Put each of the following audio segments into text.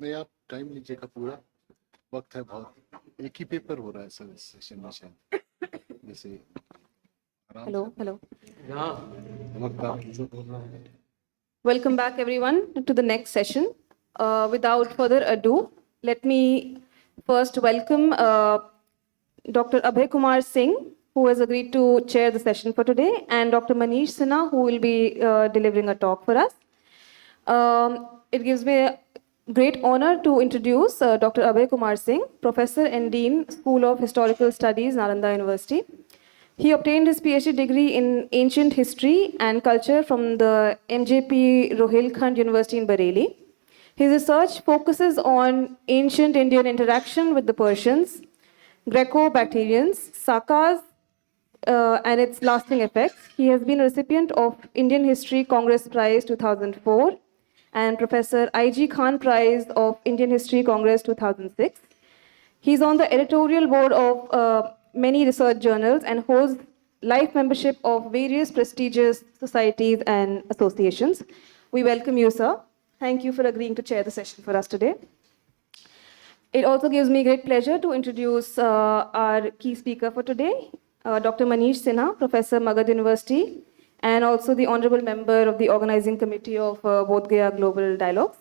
नहीं, आप टाइम लीजिएगा, पूरा वक्त है बहुत, एक ही पेपर हो रहा है सर इस सेशन में शायद, जैसे Hello. वक्त आप जो बोलना है। Welcome back, everyone, to the next session. Without further ado, let me first welcome Dr. Abhay Kumar Singh, who has agreed to chair the session for today, and Dr. Manish Sinha, who will be delivering a talk for us. It gives me a great honor to introduce Dr. Abhay Kumar Singh, Professor and Dean, School of Historical Studies, Nalanda University. He obtained his PhD degree in Ancient History and Culture from the MJP Rohilkhand University in Bareilly. His research focuses on ancient Indian interaction with the Persians, Greco-Bactrians, Sakas, and its lasting effects. He has been a recipient of Indian History Congress Prize 2004 and Professor I.G. Khan Prize of Indian History Congress 2006. He's on the editorial board of many research journals and holds life membership of various prestigious societies and associations. We welcome you, sir. Thank you for agreeing to chair the session for us today. It also gives me great pleasure to introduce our key speaker for today, Dr. Manish Sinha, Professor, Magad University, and also the honorable member of the organizing committee of Bodh Gaya Global Dialogues.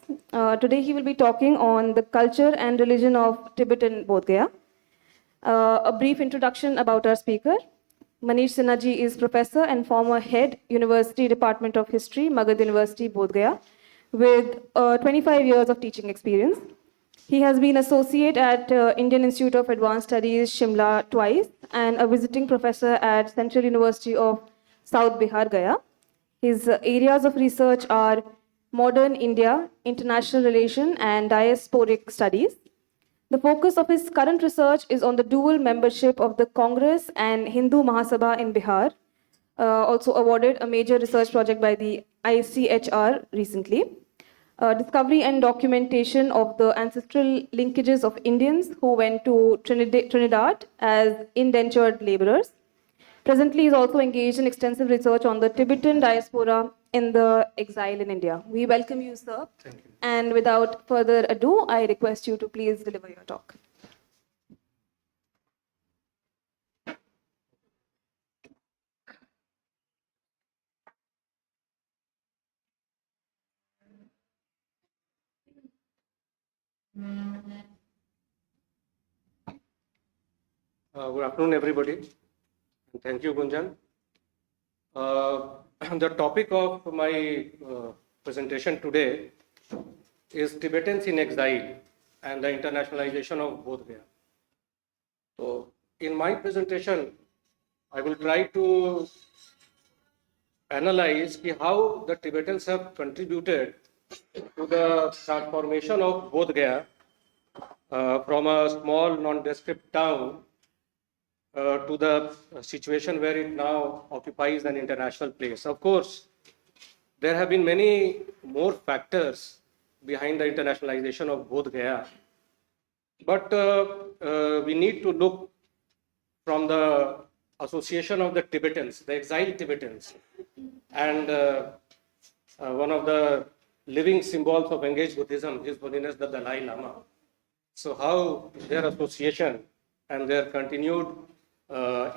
Today he will be talking on the culture and religion of Tibet and Bodh Gaya. A brief introduction about our speaker. Manish Sinha ji is professor and former head, University Department of History, Magad University, Bodh Gaya, with 25 years of teaching experience. He has been associate at Indian Institute of Advanced Studies, Shimla twice, and a visiting professor at Central University of South Bihar, Gaya. His areas of research are modern India, international relation, and diasporic studies. The focus of his current research is on the dual membership of the Congress and Hindu Mahasabha in Bihar, also awarded a major research project by the ICHR recently. Discovery and documentation of the ancestral linkages of Indians who went to Trinidad as indentured laborers. Presently, he is also engaged in extensive research on the Tibetan diaspora in the exile in India. We welcome you, sir. Thank you. And without further ado, I request you to please deliver your talk. Good afternoon, everybody. Thank you, Gunjan. The topic of my presentation today is Tibetans in exile and the internationalization of Bodh Gaya. So, in my presentation, I will try to analyze how the Tibetans have contributed to the transformation of Bodh Gaya from a small nondescript town to the situation where it now occupies an international place. Of course, there have been many more factors behind the internationalization of Bodh Gaya, but we need to look from the association of the Tibetans, the exiled Tibetans, and one of the living symbols of engaged Buddhism, His Holiness the Dalai Lama. So how their association and their continued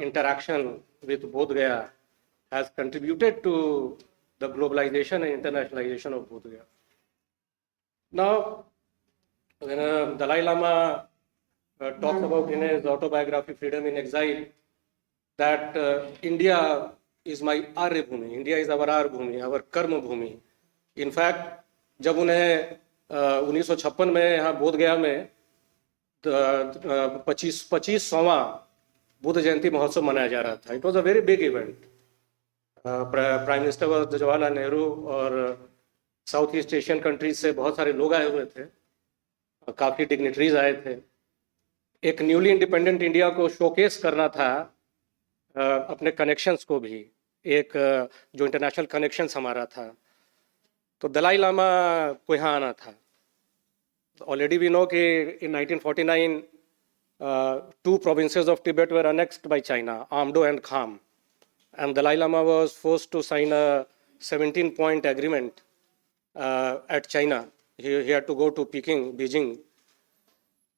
interaction with Bodh Gaya has contributed to the globalization and internationalization of Bodh Gaya. Now, when Dalai Lama talks about in his autobiography, Freedom in Exile, that India is my Arya Bhumi, India is our Arya Bhumi, our Karma Bhumi. In fact, जब उन्हें 1956 में यहाँ बोध गया में 25वां बुद्ध जयंती महोत्सव मनाया जा रहा था. It was a very big event. Prime minister Jawaharlal Nehru और साउथ ईस्ट एशियन कंट्रीज से बहुत सारे लोग आए हुए थे, काफ़ी डिग्निटरीज आए थे. एक न्यूली इंडिपेंडेंट इंडिया को शोकेस करना था, अपने कनेक्शंस को भी, एक जो इंटरनेशनल कनेक्शंस हमारा था. तो दलाई लामा को यहाँ आना था. ऑलरेडी वी नो कि इन 1949 two provinces of Tibet were annexed by China, Amdo and Kham. And Dalai Lama was forced to sign a 17-point agreement at China. He had to go to Peking, Beijing.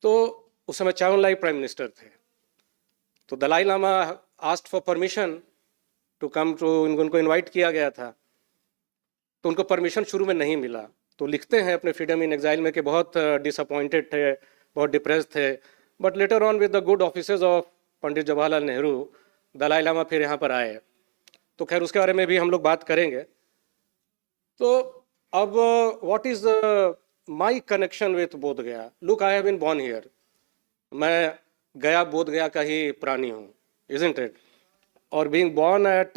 तो उस समय Chou En Lai prime minister थे. तो Dalai Lama asked for permission to come to, उनको invite किया गया था, तो उनको परमिशन शुरू में नहीं मिला. तो लिखते हैं अपने फ्रीडम इन एग्जाइल में कि बहुत डिसअपॉइंटेड थे, बहुत डिप्रेस थे. But later on with the good officers of Pandit Jawaharlal Nehru, Dalai Lama फिर यहाँ पर आए. तो खैर उसके बारे में भी हम लोग बात करेंगे. तो अब what is my connection with Bodh Gaya? Look, I have been born here. मैं गया बोध गया का ही प्राणी हूँ, isn't it? और being born at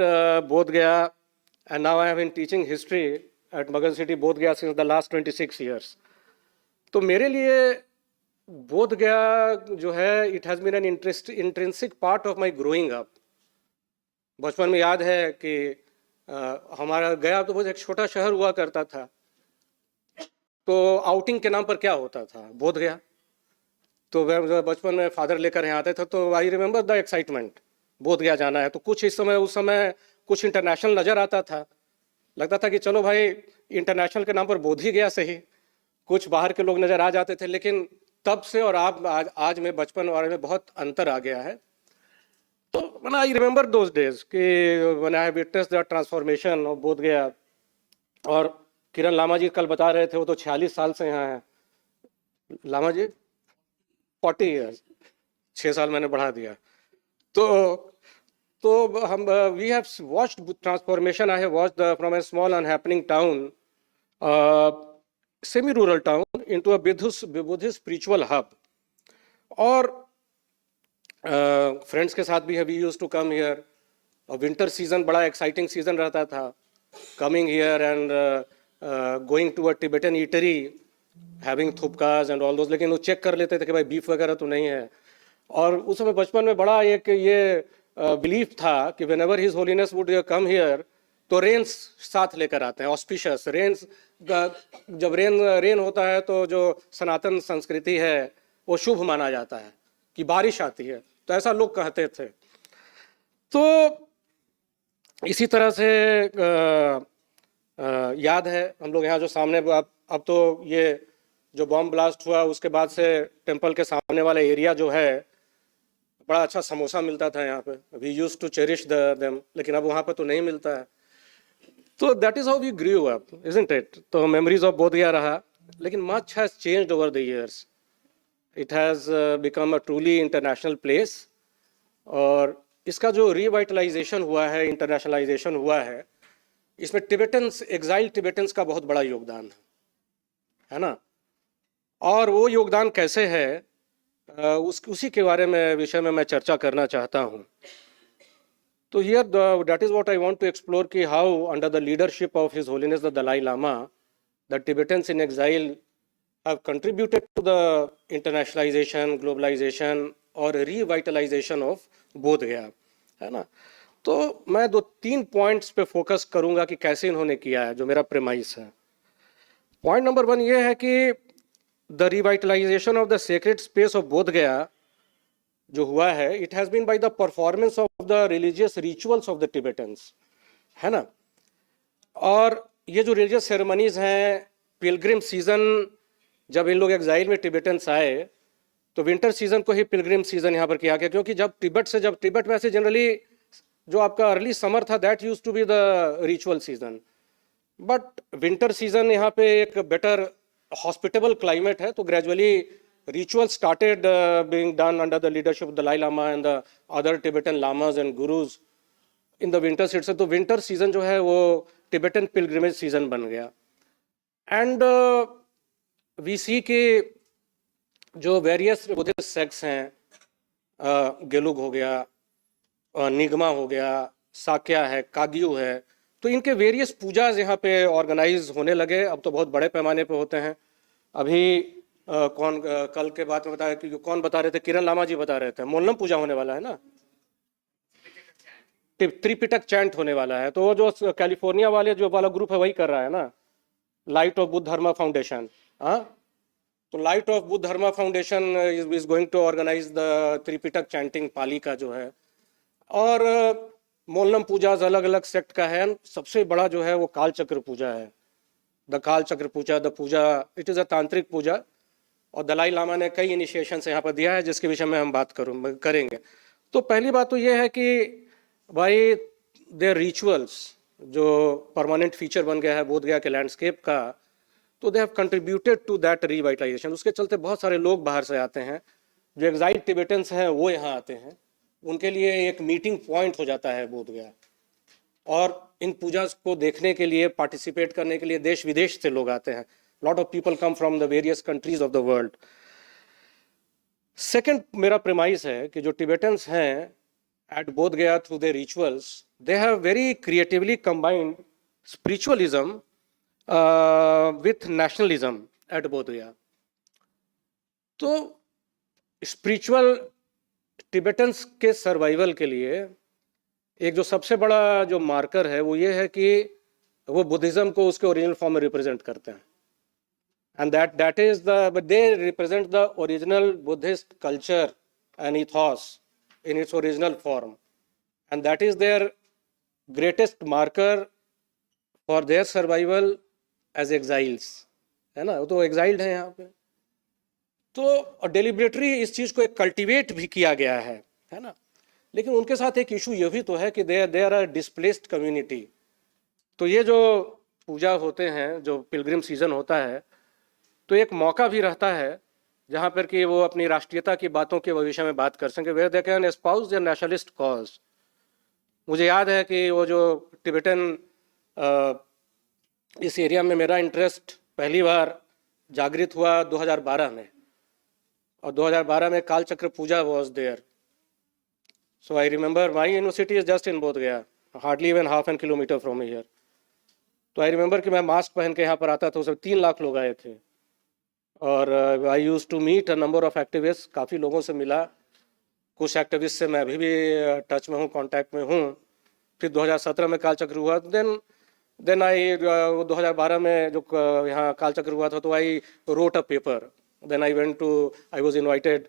बोध गया, and now I have been teaching history at Magan City, बोध गया since the last 26 years. तो मेरे लिए बोध गया जो है, it has been an intrinsic part of my growing up. बचपन में याद है कि हमारा गया तो बहुत एक छोटा शहर हुआ करता था. तो आउटिंग के नाम पर क्या होता था? बोध गया. तो बचपन में फादर लेकर यहाँ आते थे, तो आई रिमेंबर द एक्साइटमेंट, बोध गया जाना है. तो कुछ उस समय कुछ इंटरनेशनल नज़र आता था. लगता था कि चलो भाई, इंटरनेशनल के नाम पर बोध ही गया सही. कुछ बाहर के लोग नज़र आ जाते थे. लेकिन तब से और आज में बचपन वाले में बहुत अंतर आ गया है. तो when I remember those days कि when I witnessed the transformation of बोध गया. और किरण लामा जी कल बता रहे थे, वो तो 46 साल से यहाँ है. लामा जी 40 years, 6 साल मैंने बढ़ा दिया. तो हम we have watched transformation. I have watched from a small unhappening town, semi-rural town, into a Buddhist spiritual hub. और फ्रेंड्स के साथ भी we used to come here. Winter season बड़ा एक्साइटिंग सीजन रहता था. Coming here and going to a Tibetan eatery, having thupkas and all those. लेकिन वो check कर लेते थे कि भाई बीफ वगैरह तो नहीं है. और उस समय बचपन में बड़ा एक ये बिलीफ था कि whenever His Holiness would come here, तो रेन्स साथ लेकर आते हैं, ऑस्पिशियस रेन्स. जब रेन होता है तो जो सनातन संस्कृति है वो शुभ माना जाता है कि बारिश आती है. तो ऐसा लोग कहते थे. तो इसी तरह से याद है हम लोग यहाँ जो सामने, अब तो ये जो बॉम्ब ब्लास्ट हुआ उसके बाद से टेंपल के सामने वाला एरिया जो है, बड़ा अच्छा समोसा मिलता था यहाँ पे. We used to cherish them. लेकिन अब वहाँ पे तो नहीं मिलता है. तो that is how we grew up, isn't it? तो मेमोरीज ऑफ बोध गया रहा. लेकिन much has changed over the years. It has become a truly international place. और इसका जो रिवाइटलाइजेशन हुआ है, इंटरनेशनलाइजेशन हुआ है, इसमें टिबेटन्स, एग्जाइल टिबेटन्स का बहुत बड़ा योगदान है ना. और वो योगदान कैसे है, उसी के बारे में विषय में मैं चर्चा करना चाहता हूँ. तो here that is what I want to explore कि how under the leadership of his holiness the Dalai Lama the Tibetans in exile have contributed to the internationalization, globalization और revitalization of बोध गया, है ना. तो मैं 2-3 पॉइंट्स पे focus करूंगा कि कैसे इन्होंने किया है, जो मेरा प्रेमाइस है. पॉइंट नंबर 1 ये है कि the revitalisation of the sacred space of Bodh Gaya जो हुआ है, it has been by the performance of the religious rituals of the Tibetans, है ना. और ये जो रिलीजियस सेरेमनीज हैं, पिलग्रिम सीजन, जब इन लोग एग्जाइल में टिबेटन्स आए तो विंटर सीजन को ही पिलग्रिम सीजन यहाँ पर किया गया. क्योंकि जब टिबेट में से जनरली जो आपका अर्ली समर था, that used to be the ritual season. But winter season यहाँ पे एक बेटर hospitable climate है, तो gradually rituals started being done under the leadership of Dalai Lama and the other Tibetan lamas and gurus in the winter season. तो winter season जो है वो Tibetan pilgrimage season बन गया. And we see कि जो various Buddhist sects हैं, गेलुग हो गया, निगमा हो गया, साक्या है, काग्यू है, तो इनके वेरियस पूजाज यहाँ पे ऑर्गेनाइज होने लगे. अब तो बहुत बड़े पैमाने पे होते हैं. अभी कल के बाद में बताया कि कौन बता रहे थे, किरण लामा जी बता रहे थे, मोलम पूजा होने वाला है ना, त्रिपिटक चैंट होने वाला है. तो वो जो कैलिफोर्निया वाले जो वाला ग्रुप है वही कर रहा है ना, Light of Buddha Dharma Foundation. हाँ, तो Light of Buddha Dharma Foundation is going to organise the Tripitaka chanting Pali का जो है. और मोलम पूजा अलग अलग सेक्ट का है. सबसे बड़ा जो है वो काल चक्र पूजा है, the Kalachakra puja, the puja, it is a tantric puja. और दलाई लामा ने कई इनिशिएशंस यहाँ पर दिया है जिसके विषय में हम बात करेंगे. तो पहली बात तो ये है कि भाई देयर रिचुअल्स जो परमानेंट फीचर बन गया है बोध गया के लैंडस्केप का, तो they have contributed to that revitalisation. उसके चलते बहुत सारे लोग बाहर से आते हैं, जो एग्जाइल्ड टिबेटन्स हैं वो यहाँ आते हैं. उनके लिए एक मीटिंग पॉइंट हो जाता है बोध गया. और इन पूजा को देखने के लिए, पार्टिसिपेट करने के लिए देश विदेश से लोग आते हैं. Lot of people come from the various countries of the world. Second मेरा प्रेमाइस है कि जो टिबेटन्स हैं at Bodh Gaya through their rituals, they have very creatively combined spiritualism with nationalism at Bodh Gaya. तो spiritual Tibetans के survival के लिए एक जो सबसे बड़ा जो मार्कर है वो ये है कि वो बुद्धिज्म को उसके ओरिजिनल फॉर्म में रिप्रेजेंट करते हैं. And that is but they represent the original Buddhist culture and ethos in its original form, and that is their greatest marker for their survival as exiles, है ना. तो exiled है यहाँ पे. तो deliberately इस चीज़ को एक cultivate भी किया गया है ना. लेकिन उनके साथ एक issue ये भी तो है कि they are a displaced community. तो ये जो पूजा होते हैं, जो pilgrim season होता है, तो एक मौका भी रहता है जहाँ पर कि वो अपनी राष्ट्रीयता की बातों के विषय में बात कर सकें, where they can espouse their nationalist cause. मुझे याद है कि वो जो टिबेटन इस एरिया में मेरा इंटरेस्ट पहली बार जागृत हुआ 2012 में, और 2012 में Kalachakra puja was there. So I remember my university is just in Bodh Gaya, hardly even half an kilometre from here. तो आई रिमेंबर कि मैं मास्क पहन के यहाँ पर आता था, उसमें 3 लाख लोग आए थे. और I use to meet a number of activist, काफ़ी लोगों से मिला. कुछ एक्टिविस्ट से मैं अभी भी टच में हूँ, कांटेक्ट में हूँ. फिर 2017 में काल चक्र हुआ. देन आई 2012 में जो यहाँ काल चक्र हुआ था, तो I wrote a paper. Then I went to, I was invited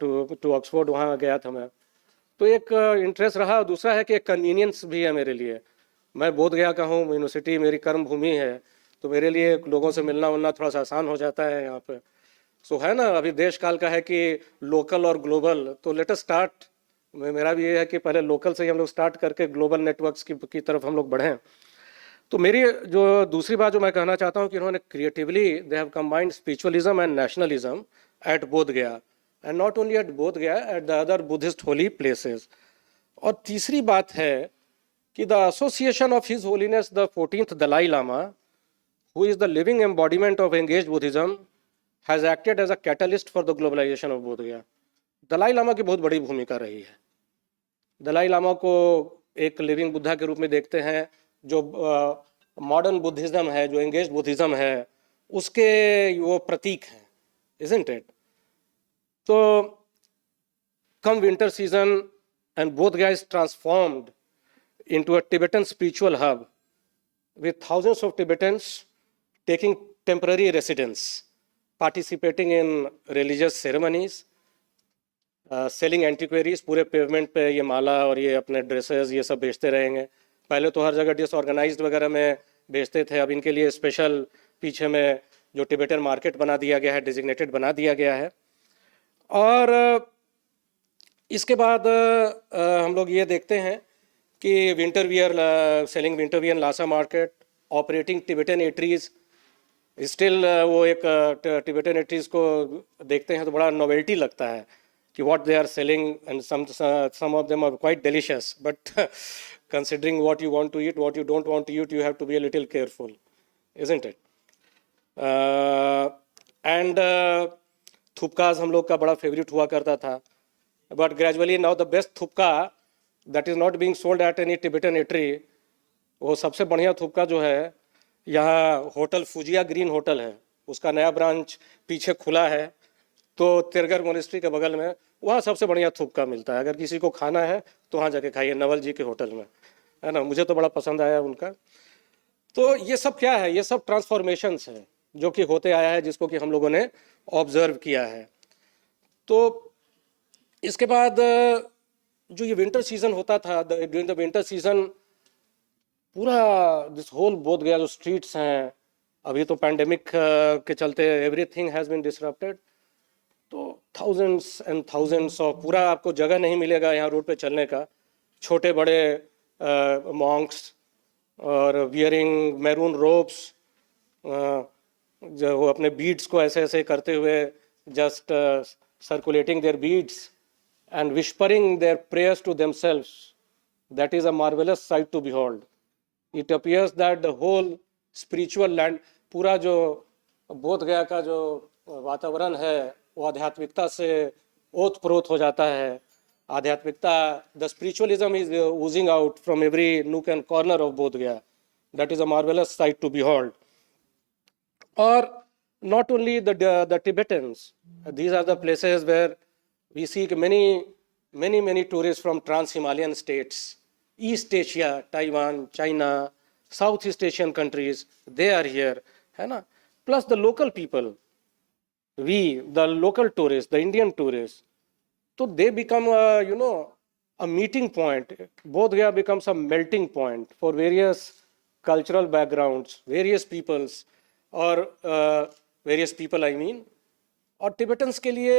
to Oxford, वहाँ गया था मैं. तो एक इंटरेस्ट रहा. दूसरा है कि एक कन्वीनियंस भी है मेरे लिए. मैं बोध गया का हूँ, यूनिवर्सिटी मेरी कर्म भूमि है, तो मेरे लिए लोगों से मिलना उलना थोड़ा सा आसान हो जाता है यहाँ पे. सो है ना, अभी देश काल का है कि लोकल और ग्लोबल, तो लेट अस स्टार्ट. मेरा भी ये है कि पहले लोकल से ही हम लोग स्टार्ट करके ग्लोबल नेटवर्क्स की तरफ हम लोग बढ़ें. तो मेरी जो दूसरी बात जो मैं कहना चाहता हूँ कि इन्होंने creatively they have combined spiritualism and nationalism at Bodh Gaya, and not only at Bodh Gaya, at the other Buddhist holy places. और तीसरी बात है कि the association of his holiness the 14th Dalai Lama, who is the living embodiment of engaged Buddhism, has acted as a catalyst for the globalization of Bodh Gaya. Dalai Lama की बहुत बड़ी भूमिका रही है. दलाई लामा को एक लिविंग बुद्धा के रूप में देखते हैं, जो मॉडर्न बुद्धिज्म है, जो एंगेज्ड बुद्धिज्म है, उसके वो प्रतीक हैं, isn't it? तो come winter season and Bodh Gaya is transformed into a Tibetan spiritual hub with thousands of Tibetans taking temporary residence, participating in religious ceremonies, selling antiquaries. पूरे pavement पे ये माला और ये अपने ड्रेसेस ये सब बेचते रहेंगे. पहले तो हर जगह डिसऑर्गेनाइज्ड वगैरह में बेचते थे, अब इनके लिए स्पेशल पीछे में जो टिबेटन मार्केट बना दिया गया है, डिजिग्नेटेड बना दिया गया है. और इसके बाद हम लोग ये देखते हैं कि winter wear, selling winter wear in Lhasa market, operating Tibetan eateries still वो एक टिबेटन को देखते हैं तो बड़ा नोवेल्टी लगता है कि what they are selling, and some of them are quite delicious, but considering what you want to eat, what you don't want to eat, you have to be a little careful, isn't it? And थुपकाज हम लोग का बड़ा favourite हुआ करता था, but gradually now the best थुपका that is not being sold at any Tibetan eatery, वो सबसे बढ़िया थुपका जो है यहाँ होटल फुजिया ग्रीन होटल है, उसका नया ब्रांच पीछे खुला है, तो तिरगर मोनेस्ट्री के बगल में, वहाँ सबसे बढ़िया थुपका मिलता है। अगर किसी को खाना है तो वहाँ जाके खाइए, नवल जी के होटल में, है ना। मुझे तो बड़ा पसंद आया उनका। तो ये सब क्या है, ये सब ट्रांसफॉर्मेशंस है जो कि होते आया है, जिसको कि हम लोगों ने ऑब्जर्व किया है। तो इसके बाद जो ये विंटर सीजन होता था, ड्यूरिंग द विंटर सीजन पूरा दिस होल बोध गया जो स्ट्रीट्स हैं, अभी तो पैंडेमिक के चलते एवरीथिंग हैज़ बीन डिसरप्टेड, तो थाउजेंड्स एंड थाउजेंड्स ऑफ, पूरा आपको जगह नहीं मिलेगा यहाँ रोड पे चलने का, छोटे बड़े मॉन्क्स और वियरिंग मैरून रोब्स, जो वो अपने बीड्स को ऐसे ऐसे करते हुए just circulating their beads and whispering their prayers to themselves. That is a marvelous sight to behold. It appears that the whole spiritual land, पूरा जो बोध गया का जो वातावरण है वो आध्यात्मिकता से ओत-प्रोत हो जाता है। आध्यात्मिकता, the spiritualism is oozing out from every nook and corner of Bodh Gaya. That is a marvelous sight to behold. Or not only the Tibetans, these are the places where we see many tourists from trans-Himalayan states, East Asia, Taiwan, China, Southeast Asian countries, they are here, है ना? Plus the local people, we, the local tourists, the Indian tourists, so they become a meeting point. Bodh Gaya becomes a melting point for various cultural backgrounds, various peoples, or various people I mean. और Tibetans के लिए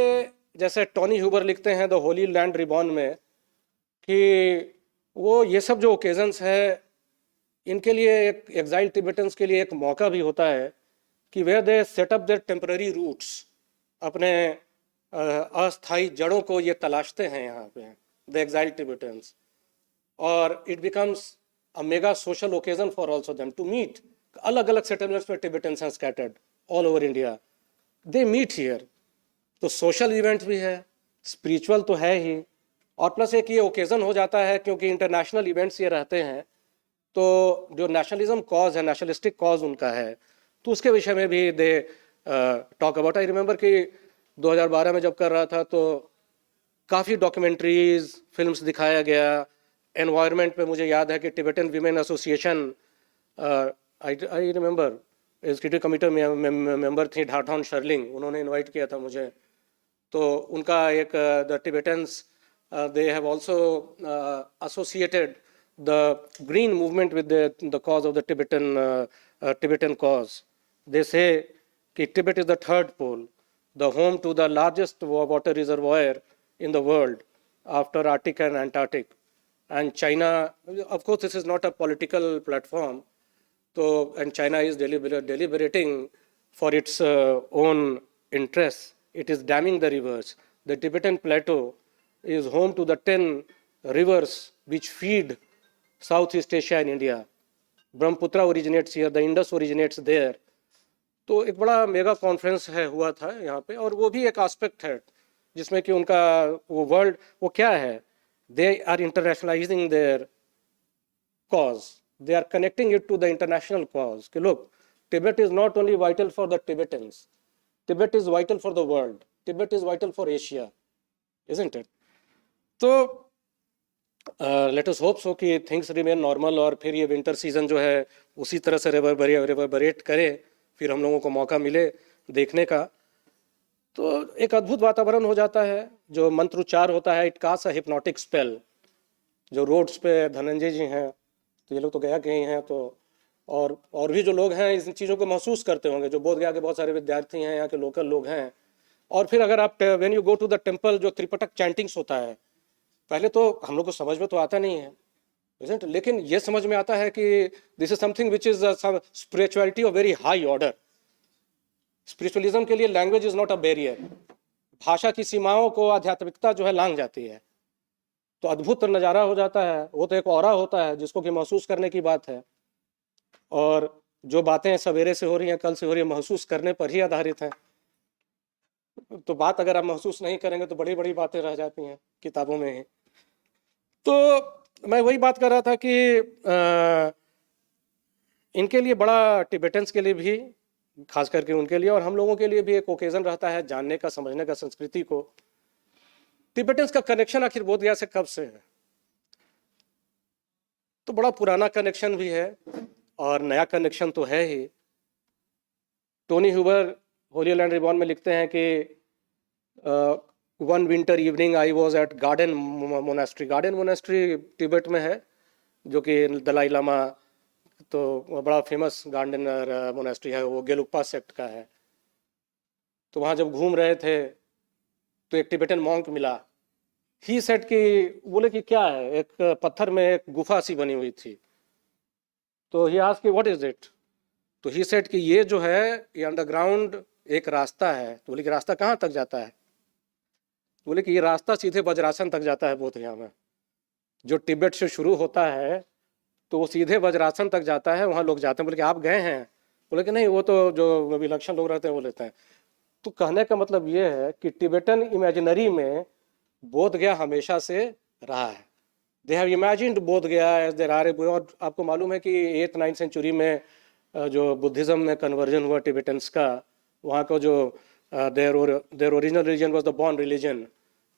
जैसे Tony Huber लिखते हैं the Holi Land Reborn में कि वो ये सब जो ओकेजन्स है इनके लिए एक एग्जाइल टिबेटन्स के लिए एक मौका भी होता है कि where they set up their temporary roots, अपने अस्थाई जड़ों को ये तलाशते हैं यहाँ पे द एग्जाइल टिबेटन्स, और it becomes a mega social occasion for also them to meet. अलग अलग सेटलमेंट्स में टिबेटन्स हैं scattered all over India, they meet here. तो सोशल इवेंट्स भी है, स्पिरिचुअल तो है ही, और प्लस एक ये ओकेजन हो जाता है क्योंकि इंटरनेशनल इवेंट्स ये रहते हैं, तो जो नेशनलिज्म कॉज है, नेशनलिस्टिक कॉज उनका है, तो उसके विषय में भी they talk about. I remember कि 2012 में जब कर रहा था तो काफ़ी डॉक्यूमेंट्रीज, फिल्म्स दिखाया गया एनवायरनमेंट पे। मुझे याद है कि Tibetan women association, I remember executive committee member थी ढाठौन शर्लिंग, उन्होंने इनवाइट किया था मुझे। तो उनका एक the Tibetans they have also associated the green movement with the cause of the Tibetan cause. They say कि Tibet is the third pole, the home to the largest water reservoir in the world after Arctic and Antarctic and China. Of course this is not a political platform, तो and China is deliberating for its own interests. It is damming the rivers. The Tibetan plateau is home to the 10 rivers which feed Southeast Asia and India. Brahmaputra originates here, the Indus originates there. तो एक बड़ा mega conference है हुआ था यहाँ पे, और वो भी एक एस्पेक्ट है जिसमें कि उनका वो वर्ल्ड वो क्या है, they are internationalising their cause, they are connecting it to the international cause. कि look, Tibet is not only vital for the Tibetans, Tibet is vital for the world, Tibet is vital for Asia, isn't it? तो let us hope so कि things remain normal, और फिर ये winter season जो है उसी तरह से reverberate करे, फिर हम लोगों को मौका मिले देखने का। तो एक अद्भुत वातावरण हो जाता है, जो मंत्रोच्चार होता है, it casts a hypnotic spell। जो रोड्स पे धनंजय जी हैं, तो ये लोग तो गया गए हैं, तो और भी जो लोग हैं इन चीज़ों को महसूस करते होंगे, जो बोध गया के बहुत सारे विद्यार्थी हैं, यहाँ के लोकल लोग हैं। और फिर अगर आप when you go to the temple, जो त्रिपटक चैंटिंग्स होता है, पहले तो हम लोग को समझ में तो आता नहीं है, isn't it? लेकिन ये समझ में आता है कि this is something which is spirituality of very high order, spiritualism के लिए language is not a barrier, भाषा की सीमाओं को आध्यात्मिकता जो है लांघ जाती है, तो अद्भुत नज़ारा हो जाता है। वो तो एक ऑरा होता है जिसको कि महसूस करने की बात है, और जो बातें सवेरे से हो रही हैं, कल से हो रही है, महसूस करने पर ही आधारित हैं। तो बात अगर आप महसूस नहीं करेंगे तो बड़ी बड़ी बातें रह जाती हैं किताबों में ही। तो मैं वही बात कर रहा था कि इनके लिए बड़ा, टिबेटन्स के लिए भी, खास करके उनके लिए और हम लोगों के लिए भी एक ओकेजन रहता है जानने का, समझने का संस्कृति को। टिबेटन्स का कनेक्शन आखिर बोध गया से कब से है? तो बड़ा पुराना कनेक्शन भी है और नया कनेक्शन तो है ही। Toni Huber Holy Land Reborn में लिखते हैं कि one winter evening I was at Ganden monastery. Ganden monastery तिब्बत में है, जो कि दलाई लामा, तो बड़ा फेमस गार्डनर मोनास्ट्री है, वो गेलुक्पा सेक्ट का है। तो वहाँ जब घूम रहे थे तो एक टिबेटन मॉन्क मिला। ही सेट कि, बोले कि क्या है, एक पत्थर में एक गुफा सी बनी हुई थी। तो ही आस्क्ड कि व्हाट इज इट? तो ही सेट कि ये जो है ये अंडरग्राउंड एक रास्ता है। तो बोले कि रास्ता कहाँ तक जाता है? बोले कि ये रास्ता सीधे वज्रासन तक जाता है बोधगया में। जो तिब्बत से शुरू होता है तो वो सीधे वज्रासन तक जाता है, वहाँ लोग जाते हैं। बोले कि आप गए हैं? बोले कि नहीं, वो तो जो विलक्षण लोग रहते हैं वो लेते हैं। तो कहने का मतलब ये है कि टिबेटन इमेजिनरी में बोध गया हमेशा से रहा है। दे हैव इमेजिन्ड बोध गया एज देयर आर। और आपको मालूम है कि 8th-9th सेंचुरी में जो बुद्धिज्म में कन्वर्जन हुआ टिबेटन्स का, वहाँ का जो their original religion was the born religion,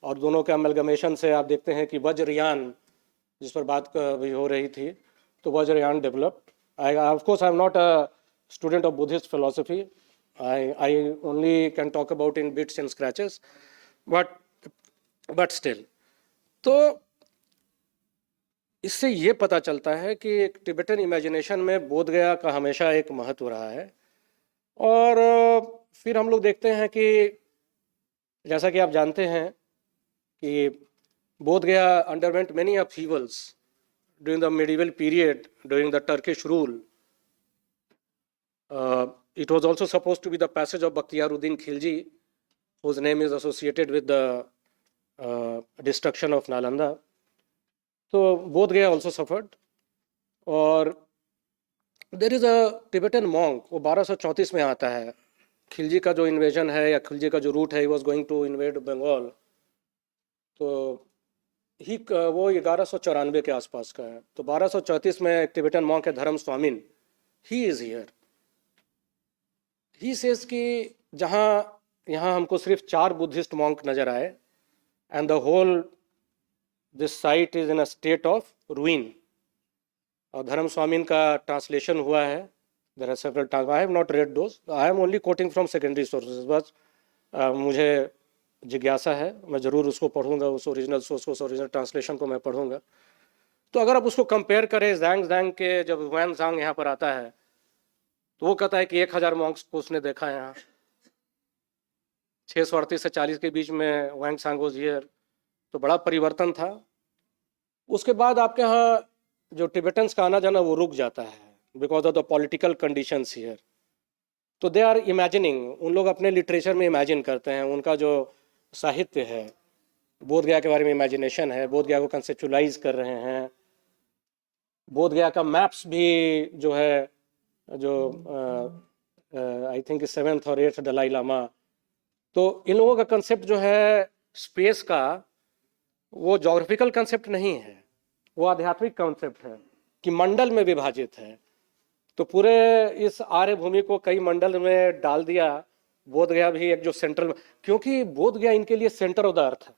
और दोनों के अमलगमेशन से आप देखते हैं कि वज्रयान, जिस पर बात भी हो रही थी, तो Vajrayana developed. Of course I am not a student of Buddhist philosophy, I only can talk about in bits and scratches, but still। तो इससे ये पता चलता है कि एक टिबेटन इमेजिनेशन में बोध गया का हमेशा एक महत्व रहा है। और फिर हम लोग देखते हैं कि जैसा कि आप जानते हैं कि बोध गया underwent many upheavals during the medieval period, during the Turkish rule. It was also supposed to be the passage of Bakhtiyaruddin Khilji, whose name is associated with the destruction of Nalanda. So Bodh Gaya also suffered. और there is a Tibetan monk, वो 1234 में आता है। खिलजी का जो invasion है या खिलजी का जो रूट है, he was going to invade Bengal, तो वो 1194 के आसपास का है। तो 1234 में एक टिबेटन मॉन्क है Dharmaswamin, he is here. He says कि जहाँ यहाँ हमको सिर्फ 4 बुद्धिस्ट मॉन्क नजर आए, and the whole this site is in a state of ruin. और धर्म स्वामिन का ट्रांसलेशन हुआ है, there are several times, I have not read those, I am only quoting from secondary sources. बस मुझे जिज्ञासा है, मैं ज़रूर उसको पढ़ूंगा, उस ओरिजिनल सोर्स को, उस ओरिजिनल ट्रांसलेशन को मैं पढ़ूंगा। तो अगर आप उसको कंपेयर करें ज़ैंग के, जब वैन ज़ांग यहाँ पर आता है तो वो कहता है कि 1000 मॉन्क्स को उसने देखा है यहाँ। 638 से 40 के बीच में वैंग सांग वाज हियर, तो बड़ा परिवर्तन था। उसके बाद आपके यहाँ जो टिबेटन्स का आना जाना वो रुक जाता है because of the political conditions here. तो दे आर इमेजिनिंग, उन लोग अपने लिटरेचर में इमेजिन करते हैं, उनका जो साहित्य है, बोध गया के बारे में इमेजिनेशन है, बोध गया को कंसेप्चुलाइज कर रहे हैं। बोध गया का मैप्स भी जो है, जो आई थिंक 7th और 8th दलाई लामा, तो इन लोगों का कंसेप्ट जो है स्पेस का, वो जोग्राफिकल कंसेप्ट नहीं है, वो आध्यात्मिक कंसेप्ट है कि मंडल में विभाजित है। तो पूरे इस आर्य भूमि को कई मंडल में डाल दिया। बोध गया भी एक जो सेंट्रल, क्योंकि बोध गया इनके लिए सेंटर ऑफ द अर्थ है।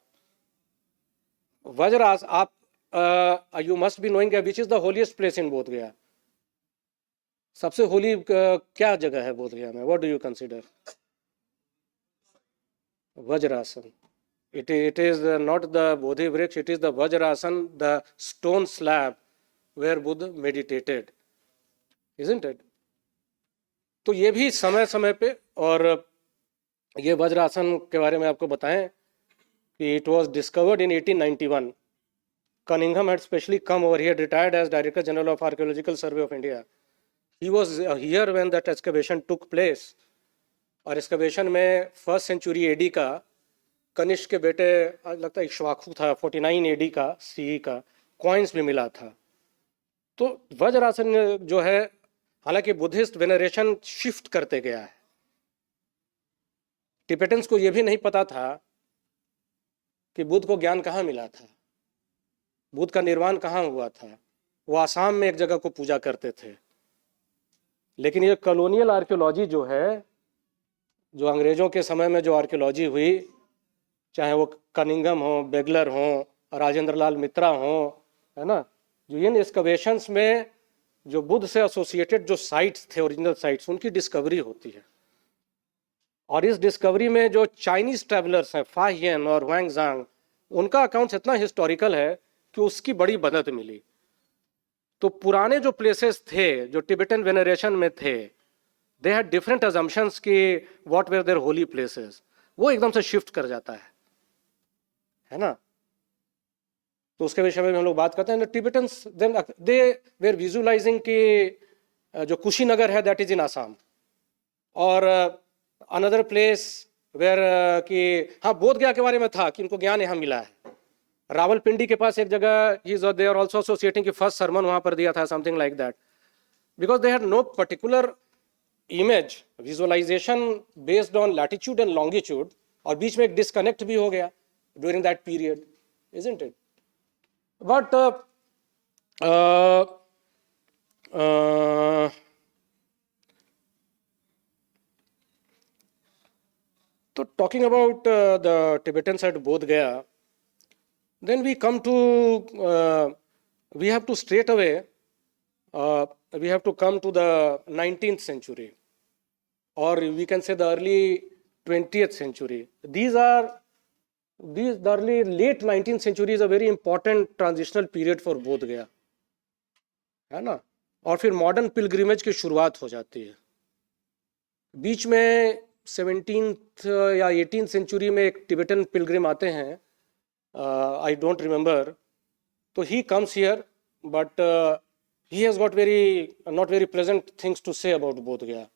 वज्रास, आप you must be knowing which is the holiest place in Bodh गया। सबसे होली क्या जगह है बोध गया में? What do you consider? Vajrasana. It is not the Bodhi Vriksha, it is the Vajrasan, the stone slab where Buddha meditated, isn't it? तो ये भी समय समय पे, और ये वज्रासन के बारे में आपको बताएं कि it was discovered in 1891. Cunningham had specially come over here, retired as Director General of Archaeological Survey of India. He was here when that excavation took place. और एक्सकवेशन में 1st सेंचुरी एडी का कनिष्क के बेटे, आज लगता है इक्ष्वाकु था, 49 AD का सीई का कॉइन्स भी मिला था। तो वज्रासन जो है, हालांकि बुद्धिस्ट वेनरेशन शिफ्ट करते गया है। टिबेटन्स को यह भी नहीं पता था कि बुद्ध को ज्ञान कहाँ मिला था, बुद्ध का निर्वाण कहाँ हुआ था। वो आसाम में एक जगह को पूजा करते थे। लेकिन ये कॉलोनियल आर्कियोलॉजी जो है, जो अंग्रेजों के समय में जो आर्कियोलॉजी हुई, चाहे वो कनिंगम हो, बेगलर हो, राजेंद्र लाल मित्रा हो, है ना, जो इन एक्सकवेशंस में जो बुद्ध से एसोसिएटेड जो साइट्स थे, ओरिजिनल साइट्स, उनकी डिस्कवरी होती है। और इस डिस्कवरी में जो चाइनीज ट्रैवलर्स हैं, फाहियन और वांगजांग, उनका अकाउंट इतना हिस्टोरिकल है कि उसकी बड़ी मदद मिली। तो पुराने जो प्लेसेस थे जो टिबेटन वेनरेशन में थे, दे हैड डिफरेंट अजम्पशंस कि what were their holy places, वो एकदम से शिफ्ट कर जाता है ना। तो उसके विषय में हम लोग बात करते हैं। Tibetans then they were visualizing कि जो कुशीनगर है दैट इज इन आसाम, और अनदर प्लेस वेर कि हाँ, बोध गया के बारे में था कि इनको ज्ञान यहाँ मिला है। रावलपिंडी के पास एक जगह ही दे आर ऑल्सो एसोसिएटिंग कि फर्स्ट सरमन वहाँ पर दिया था, something like that, because they had no particular image visualization based on latitude and longitude, और बीच में एक डिस्कनेक्ट भी हो गया during that period, isn't it. But तो talking about the Tibetans at Bodh Gaya, then we come to, we have to straight away, we have to come to the 19th century, or we can say the early 20th century. The early late 19th century is a very important transitional period for Bodh Gaya, है ना। और फिर modern pilgrimage की शुरुआत हो जाती है। बीच में 17th या 18th सेंचुरी में एक टिबेटन पिलग्रिम आते हैं, आई डोंट रिमेंबर, तो he comes here, but he has got not very pleasant things to say about Bodh Gaya.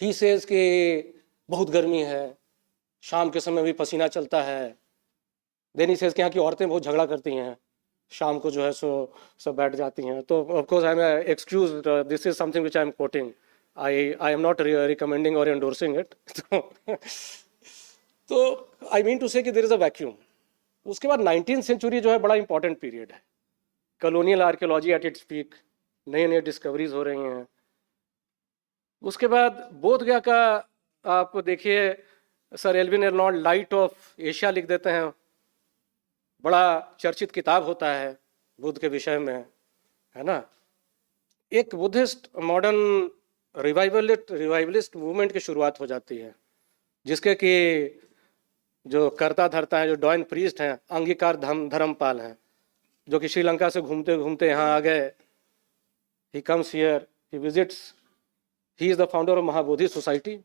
He says कि बहुत गर्मी है, शाम के समय भी पसीना चलता है। देन ही सेज कि यहाँ की औरतें बहुत झगड़ा करती हैं, शाम को जो है सो सब बैठ जाती हैं। तो of course I am excuse, this is something which I am quoting, I am not recommending or endorsing it. तो I mean to say कि there is a vacuum. उसके बाद 19th century जो है बड़ा important period है, colonial archaeology at its peak, नए नए discoveries हो रही हैं। उसके बाद बोध गया का आप देखिए, Sir Edwin Arnold Light of Asia लिख देते हैं, बड़ा चर्चित किताब होता है बुद्ध के विषय में, है ना। एक बुद्धिस्ट मॉडर्न रिवाइवलिस्ट मूवमेंट की शुरुआत हो जाती है, जिसके कि जो करता धरता है, जो डॉइन प्रीस्ट हैं, अंगीकार धर्मपाल हैं, जो कि श्रीलंका से घूमते घूमते यहाँ आ गए। ही comes here, he visits, he is the founder of Mahabodhi society.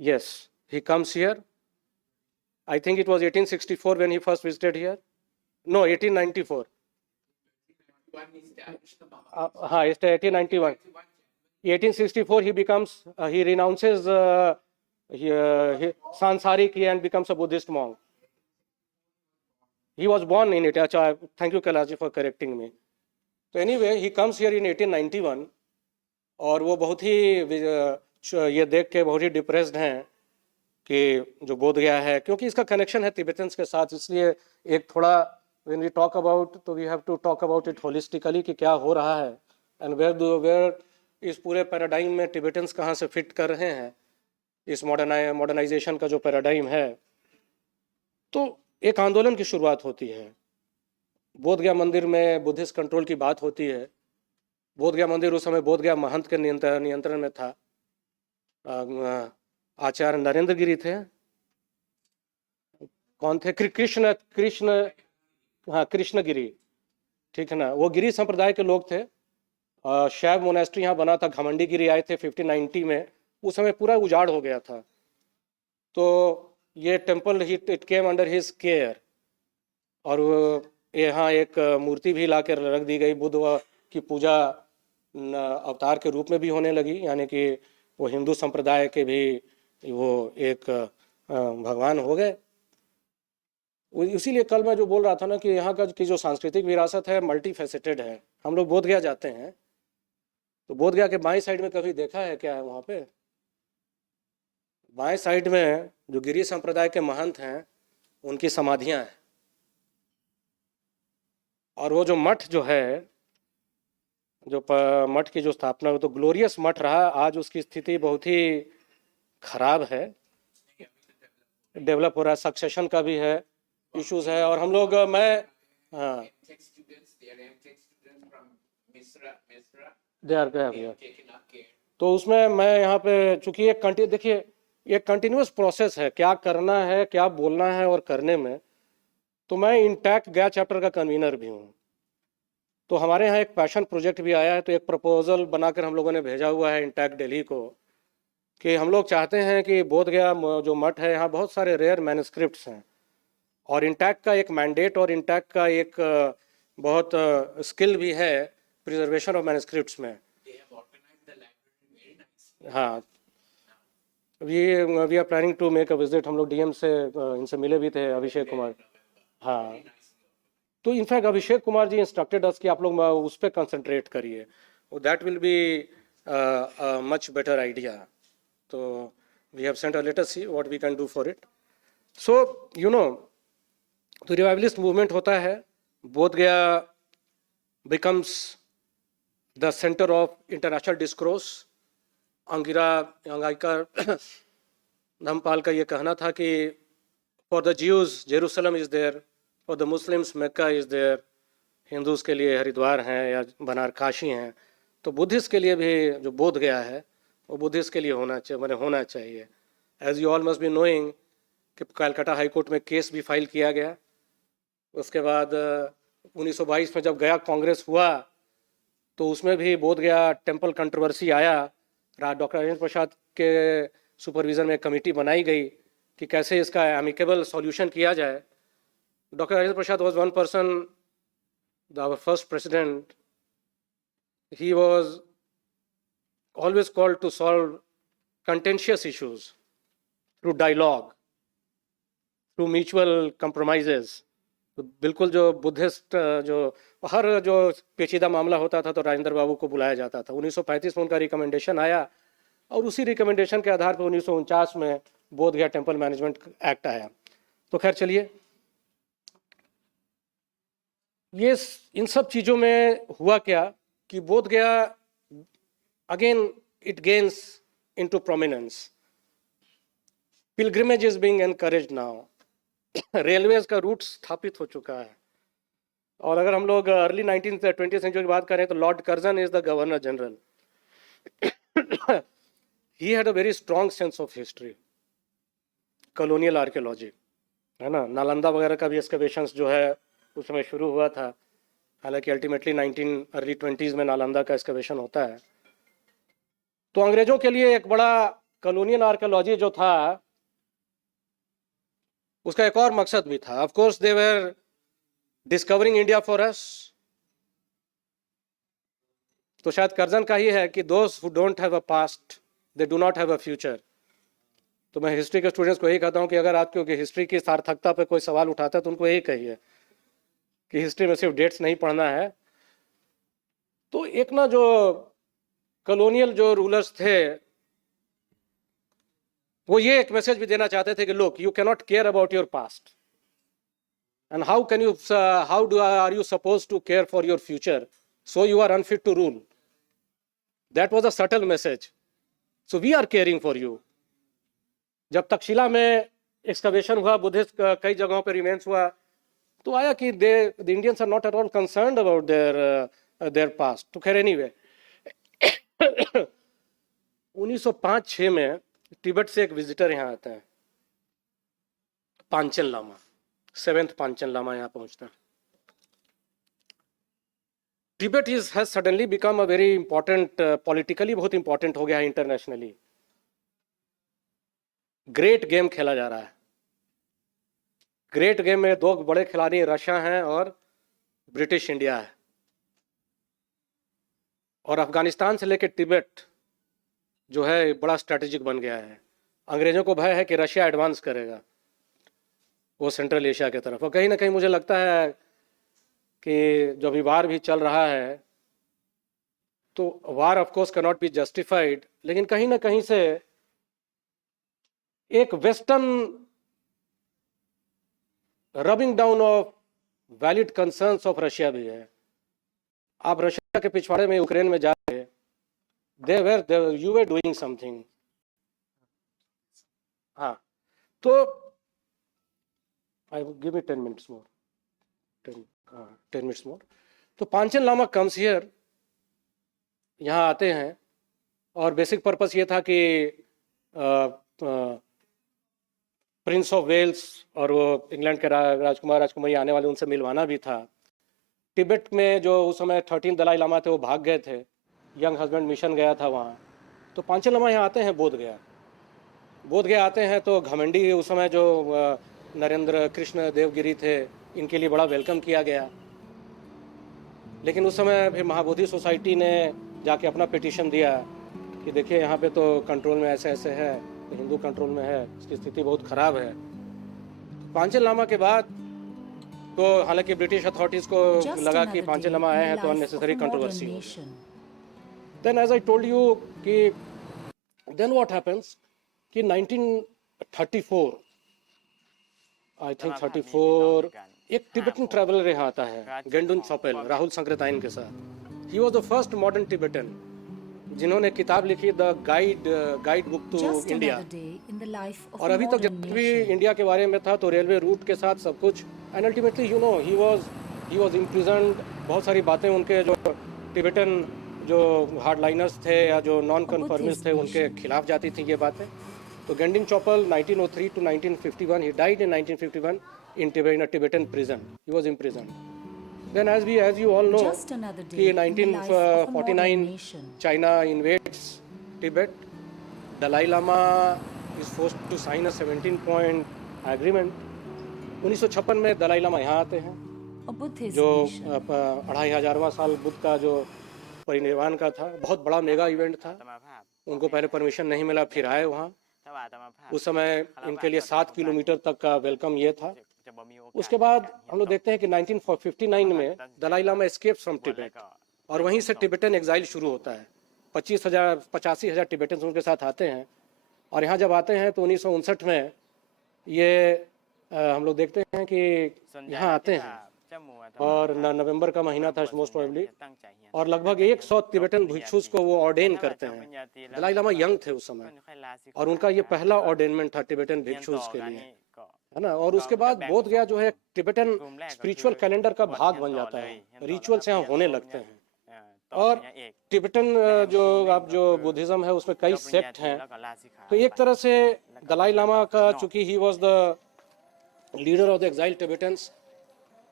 Yes, he comes here, I think it was 1864 when he first visited here. No, 1894. हाँ, it's 1891. 1864 he becomes, he renounces Sansarik and becomes a Buddhist monk. He was born in it. Thank you Kailash for correcting me. So anyway, he comes here in 1891, और वो बहुत ही ये देख के बहुत ही depressed हैं कि जो बोध गया है, क्योंकि इसका कनेक्शन है तिब्बतन्स के साथ। इसलिए एक थोड़ा when we talk about, तो we have to talk about it holistically कि क्या हो रहा है, and where इस पूरे पैराडाइम में टिबेटन्स कहाँ से फिट कर रहे हैं, इस मॉडर्नाइजेशन का जो पैराडाइम है। तो एक आंदोलन की शुरुआत होती है। बोध गया मंदिर में बुद्धिस्ट कंट्रोल की बात होती है। बोध गया मंदिर उस समय बोध गया महंत के नियंत्रण में था। आचार्य नरेंद्र गिरी थे, कौन थे, कृष्णगिरी, ठीक है ना, वो गिरी संप्रदाय के लोग थे। शैव मोनेस्ट्री यहाँ बना था, घमंडी गिरी आए थे 1590 में, उस समय पूरा उजाड़ हो गया था। तो ये temple it came under his care, और यहाँ एक मूर्ति भी ला कर रख दी गई, बुद्ध की पूजा अवतार के रूप में भी होने लगी, यानी कि वो हिंदू संप्रदाय के भी वो एक भगवान हो गए। इसीलिए कल मैं जो बोल रहा था ना कि यहाँ का की जो सांस्कृतिक विरासत है मल्टी फेसेटेड है। हम लोग बोधगया जाते हैं तो बोधगया के बाईं साइड में कभी देखा है क्या है वहाँ पे? बाएं साइड में जो गिरी संप्रदाय के महंत हैं उनकी समाधियां हैं, और वो जो मठ जो है, जो मठ की जो स्थापना हो तो ग्लोरियस मठ रहा, आज उसकी स्थिति बहुत ही खराब है, डेवलप हो रहा है, सक्सेशन का भी है, इश्यूज है। और हम लोग हाँ दे आर तो उसमें मैं यहाँ पे चूंकि एक देखिए ये कंटिन्यूस प्रोसेस है, क्या करना है, क्या बोलना है और करने में। तो मैं इंटैक्ट गया चैप्टर का कन्वीनर भी हूँ। तो हमारे यहाँ एक पैशन प्रोजेक्ट भी आया है, तो एक प्रपोजल बनाकर हम लोगों ने भेजा हुआ है इंटैक्ट दिल्ली को कि हम लोग चाहते हैं कि बोधगया जो मठ है यहाँ बहुत सारे रेयर मैन्युस्क्रिप्ट्स हैं, और इंटैक्ट का एक मैंडेट और इंटैक्ट का एक बहुत स्किल भी है प्रिजर्वेशन ऑफ मैन्युस्क्रिप्ट्स में। हाँ, we are planning to make a visit. हम लोग डीएम से इनसे मिले भी थे, अभिषेक कुमार। हाँ, तो in fact Abhishek Kumar ji instructed us कि आप लोग उस पर कंसंट्रेट करिए, that will be much better idea. तो we have sent a let us see what we can do for it. So you know, तो रिवाइवलिस्ट मूवमेंट होता है, Bodhgaya becomes the centre of international discourse. Anagarika Dharmapala का ये कहना था कि for the Jews Jerusalem is there, for the Muslims Mecca is there, Hindus के लिए हरिद्वार हैं या बनारकाशी हैं, तो बुद्धिस्ट के लिए भी जो बोध गया है वो बुद्धिस्ट के लिए होना चाहिए। As you all must be knowing कि कलकत्ता हाई कोर्ट में केस भी फाइल किया गया। उसके बाद 1922 में जब गया कांग्रेस हुआ तो उसमें भी बोध गया टेम्पल कंट्रोवर्सी आया। डॉक्टर राजेंद्र प्रसाद के सुपरविजन में कमेटी बनाई गई कि कैसे इसका एमिकेबल सॉल्यूशन किया जाए। Doctor Rajendra Prasad was one person, our first president. He was always called to solve contentious issues through dialogue, through mutual compromises. तो बिल्कुल जो बुद्धिस्ट जो हर जो पेचीदा मामला होता था तो राजेंद्र बाबू को बुलाया जाता था। 1935 में उनका रिकमेंडेशन आया और उसी रिकमेंडेशन के आधार पर 1949 में बोधगया टेम्पल मैनेजमेंट एक्ट आया। तो खैर चलिए, ये इन सब चीज़ों में हुआ क्या कि Bodhgaya again it gains into prominence. Pilgrimage is being encouraged now. Railways का रूट स्थापित हो चुका है। और अगर हम लोग अर्ली 20th सेंचुरी की बात करें तो Lord Curzon is the governor general. He had a very strong sense of history, colonial archaeology, है ना। नालंदा वगैरह का भी एक्सकवेशंस जो है उस समय शुरू हुआ था, हालांकि अल्टीमेटली अर्ली 20s में नालंदा का एक्सकवेशन होता है। तो अंग्रेजों के लिए एक बड़ा कॉलोनियल आर्कियोलॉजी जो था उसका एक और मकसद भी था। Of course they were discovering India for us. तो शायद कर्जन का ही है कि those who don't have a past they do not have a future. तो मैं हिस्ट्री के स्टूडेंट्स को यही कहता हूं कि अगर आप क्योंकि हिस्ट्री की सार्थकता पे कोई सवाल उठाता है तो उनको यही कहिए कि हिस्ट्री में सिर्फ डेट्स नहीं पढ़ना है। तो एक ना जो कॉलोनियल जो रूलर्स थे वो ये एक मैसेज भी देना चाहते थे कि look, you can not care about your past and how are you supposed to care for your future, so you are unfit to rule. That was a subtle message. So we are caring for you. जब तक्षशिला में excavation हुआ, Buddhist कई जगहों पर remains हुआ, तो आया कि the Indians are not at all concerned about their past. तो खैर एनीवे 1905-6 में तिब्बत से एक विजिटर यहाँ आता है, पांचन लामा, 7th पांचन लामा यहाँ पहुंचता है। Tibet has suddenly become a very important, politically बहुत important हो गया है इंटरनेशनली। ग्रेट गेम खेला जा रहा है। ग्रेट गेम में दो बड़े खिलाड़ी रशिया हैं और ब्रिटिश इंडिया है। और अफगानिस्तान से लेकर तिब्बत जो है बड़ा स्ट्रैटेजिक बन गया है। अंग्रेजों को भय है कि रशिया एडवांस करेगा वो सेंट्रल एशिया की तरफ, और कहीं ना कहीं मुझे लगता है कि जो अभी वार भी चल रहा है, तो war of course can not be justified, लेकिन कहीं ना कहीं से एक western rubbing down of valid concerns of Russia भी है। आप रशिया के पिछवाड़े में यूक्रेन में जाके यू वर डूइंग समथिंग। हाँ, तो I give me 10 minutes more, 10 minutes more. तो पांचन लामा कम्स हियर, यहाँ आते हैं, और बेसिक पर्पस ये था कि प्रिंस ऑफ वेल्स और वो इंग्लैंड के राजकुमार राजकुमारी आने वाले, उनसे मिलवाना भी था। तिब्बत में जो उस समय 13 दलाई लामा थे वो भाग गए थे, यंग हस्बैंड मिशन गया था वहाँ। तो पांचन लामा यहाँ आते हैं बोध गया आते हैं, तो घमंडी उस समय जो नरेंद्र कृष्ण देवगिरी थे, इनके लिए बड़ा वेलकम किया गया। लेकिन उस समय फिर महाबोधि सोसाइटी ने जाके अपना पिटीशन दिया कि देखिए यहाँ पे तो कंट्रोल में ऐसे ऐसे है, तो हिंदू कंट्रोल में है, इसकी स्थिति बहुत खराब है। पांचन लामा के बाद तो हालांकि ब्रिटिश अथॉरिटीज को लगा कि पांचन लामा आए हैं तो अननेसेसरी कंट्रोवर्सी हो। Then as I told you कि देन व्हाट हैपेंस कि 1934 आई थिंक 34 एक तिब्बतन ट्रैवलर यहाँ आता है, गेंडुन सोपेल, राहुल संकृताइन के साथ। He was the first modern Tibetan जिन्होंने किताब लिखी the guide book to India. और अभी तक जब भी इंडिया के बारे में था तो रेलवे रूट के साथ सब कुछ, and ultimately you know he was imprisoned. बहुत सारी बातें उनके जो टिबेटन जो हार्डलाइनर्स थे या जो नॉन कन्फर्मिस्ट थे उनके खिलाफ जाती थी ये बातें। तो गेंडिंग चोपेल 1903 to 1951, he died in 1951 in a Tibetan prison. He was imprisoned. Then as you all know, in 1949 China invades Tibet. Dalai Lama is forced to sign a 17-point agreement. 1956 में दलाई लामा यहाँ आते हैं, जो 2500वां साल बुद्ध का जो परिनिर्वाण का था, बहुत बड़ा मेगा इवेंट था। उनको पहले परमिशन नहीं मिला, फिर आए वहाँ। उस समय इनके लिए 7 किलोमीटर तक का वेलकम ये था। उसके बाद हम लोग देखते हैं कि 1959 में Dalai Lama escapes from Tibet, और वहीं से टिबेटन एग्जाइल शुरू होता है। 85,000 टिबेटन्स उनके साथ आते हैं, और यहाँ जब आते हैं तो 1959 में ये हम लोग देखते हैं कि यहाँ आते हैं, और नवंबर का महीना था मोस्ट प्रोबेबली, और लगभग 100 तिब्बतन भिक्षुस को वो ऑर्डेन करते हैं। दलाई लामा यंग थे उस समय, और उनका ये पहला ऑर्डेनमेंट था तिब्बतन भिक्षुस के लिए, है ना। और उसके बाद बोध गया जो है तिब्बतन स्पिरिचुअल कैलेंडर का भाग बन जाता है, रिचुअल्स यहाँ होने लगते हैं। और तिब्बतन जो बुद्धिज्म है उसमें कई सेक्ट हैं। तो एक तरह से दलाई लामा का, चूंकि he was the leader of the exile Tibetans,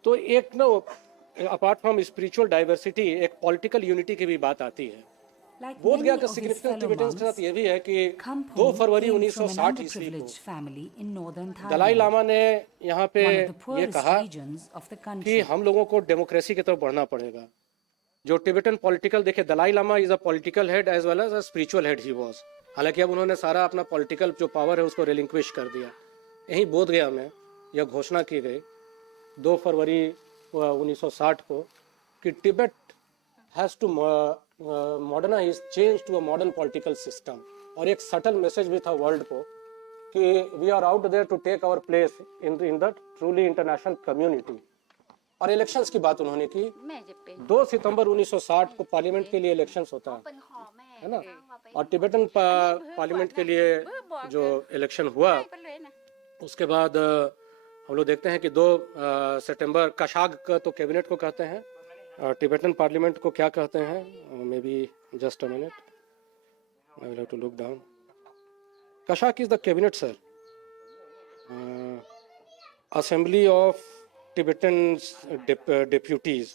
तो एक ना अपार्ट फ्रॉम स्पिरिचुअल डाइवर्सिटी एक पॉलिटिकल यूनिटी की भी बात आती है। बोध गया का सिग्निफिकेंस टिबेटन्स के साथ ये भी है कि 2 फरवरी 1960 ईस्वी को दलाई लामा ने यहाँ पे ये कहा कि हम लोगों को डेमोक्रेसी की तरफ बढ़ना पड़ेगा। जो टिबेटन पॉलिटिकल, देखिए Dalai Lama is a political head as well as a spiritual head he was. हालांकि अब उन्होंने सारा अपना पॉलिटिकल जो पावर है उसको रिलिंक्विश कर दिया। यहीं बोध गया में यह घोषणा की गई 2 फरवरी 1960 को कि Tibet has to modernize, change to a modern political system. और एक सटल मैसेज भी था वर्ल्ड को कि we are out there to take our place in the truly international community. और इलेक्शंस की बात उन्होंने की। 2 सितंबर 1960 को पार्लियामेंट के लिए इलेक्शंस होता है ना, और तिब्बतन पार्लियामेंट के लिए जो इलेक्शन हुआ, उसके बाद हम लोग देखते हैं कि 2 सितंबर कशाग का तो कैबिनेट को कहते हैं, और तिब्बतन पार्लियामेंट को क्या कहते हैं, maybe just a minute, I will have to look down. Kashag is the cabinet sir, assembly of Tibetan deputies.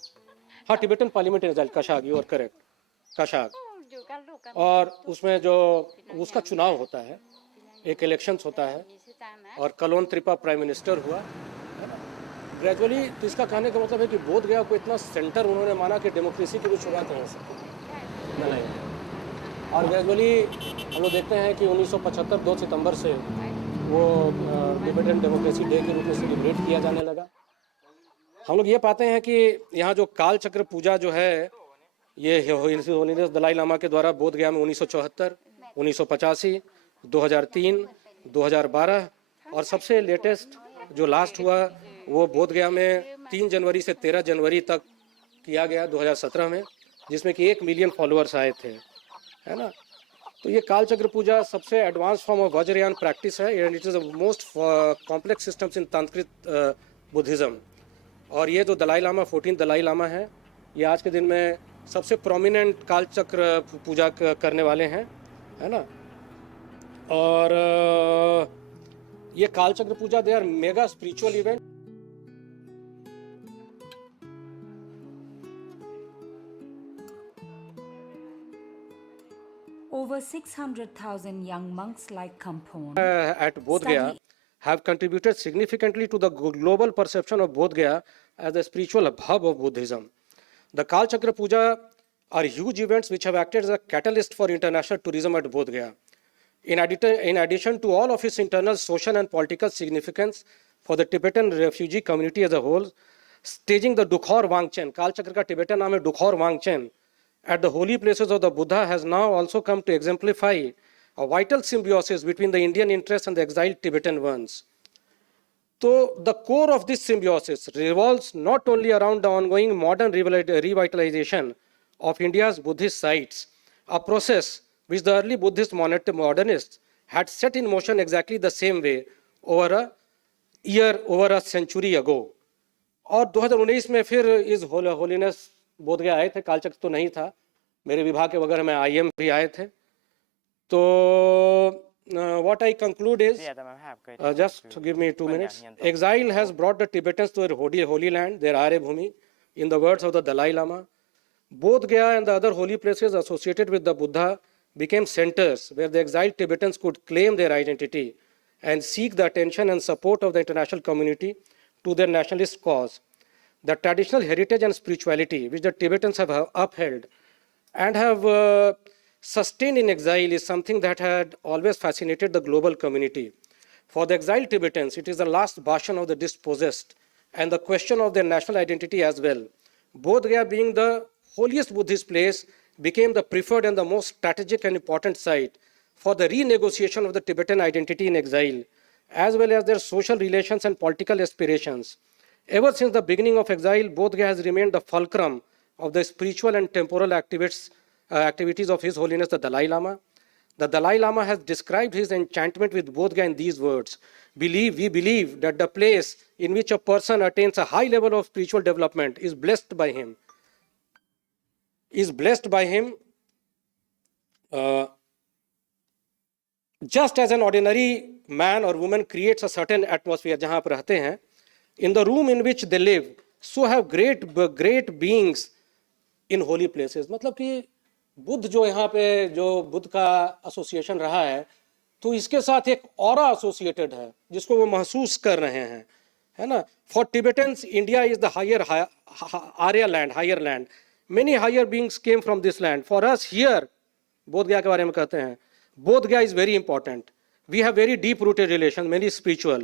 हाँ, Tibetan parliament is Kashag, you are correct, Kashag. और उसमें जो उसका चुनाव होता है, एक इलेक्शंस होता है, और कलोन त्रिपा प्राइम मिनिस्टर हुआ ग्रेजुअली। तो इसका कहने का मतलब है कि बोध गया को इतना सेंटर उन्होंने माना कि डेमोक्रेसी की भी शुरुआत हो सके। और ग्रेजुअली हम लोग देखते हैं कि 1975 2 सितंबर से वो टिबेटन डेमोक्रेसी डे के रूप में सेलिब्रेट किया जाने लगा। हम लोग ये पाते हैं कि यहाँ जो काल चक्र पूजा जो है ये होलिनेस दलाई लामा के द्वारा बोध गया में 1974, 1985, 2003, 2012 और सबसे लेटेस्ट जो लास्ट हुआ वो बोध गया में 3 जनवरी से 13 जनवरी तक किया गया 2017 में, जिसमें कि 1 मिलियन फॉलोअर्स आए थे, है ना। तो ये काल चक्र पूजा सबसे advance form of Vajrayana practice है and it is the most complex systems in tantric Buddhism. और ये जो दलाई लामा 14 दलाई लामा है, ये आज के दिन में सबसे प्रोमिनेंट काल चक्र पूजा करने वाले हैं, है ना। और ये Kalachakra puja they are mega spiritual event. Over 600,000 young monks like Kampon At Bodh Gaya have contributed significantly to the global perception of Bodh Gaya as a spiritual hub of Buddhism. The Kal Chakra Puja are huge events which have acted as a catalyst for international tourism at Bodh Gaya. In addition to all of its internal social and political significance for the Tibetan refugee community as a whole, staging the Dukhor Wangchen, Kal Chakra ka Tibetan naam hai Dukhor Wangchen, at the holy places of the Buddha has now also come to exemplify a vital symbiosis between the Indian interests and the exiled Tibetan ones. So the core of this symbiosis revolves not only around the ongoing modern revitalization of India's Buddhist sites, a process which the early Buddhist modernists had set in motion exactly the same way over a century ago. और 2019 में फिर इस holiness बोध गया आए थे, कालचक्र तो नहीं था, मेरे विभाग के वगैरह में IM भी आए थे। तो what I conclude is, just give me 2 minutes. Exile has brought the Tibetans to their holy land, their Arya Bhumi, in the words of the Dalai Lama. Bodh Gaya and the other holy places associated with the Buddha became centers where the exiled Tibetans could claim their identity and seek the attention and support of the international community to their nationalist cause. The traditional heritage and spirituality which the Tibetans have upheld and have sustained in exile is something that had always fascinated the global community. For the exiled Tibetans, it is the last bastion of the dispossessed and the question of their national identity as well. Bodh Gaya, being the holiest Buddhist place, became the preferred and the most strategic and important site for the renegotiation of the Tibetan identity in exile, as well as their social relations and political aspirations. Ever since the beginning of exile, Bodh Gaya has remained the fulcrum of the spiritual and temporal activities of His Holiness the Dalai Lama. The Dalai Lama has described his enchantment with Bodh Gaya in these words: we believe that the place in which a person attains a high level of spiritual development is blessed by him. Just as an ordinary man or woman creates a certain atmosphere जहाँ आप रहते हैं, in the room in which they live, so have great beings in holy places. मतलब कि बुद्ध जो यहाँ पे जो बुद्ध का एसोसिएशन रहा है, तो इसके साथ एक ऑरा एसोसिएटेड है जिसको वो महसूस कर रहे हैं, है ना. For Tibetans, India is the higher land. Many higher beings came from this land. For us here, बोध गया के बारे में कहते हैं, बोध गया is very important. We have very deep-rooted relations, many spiritual.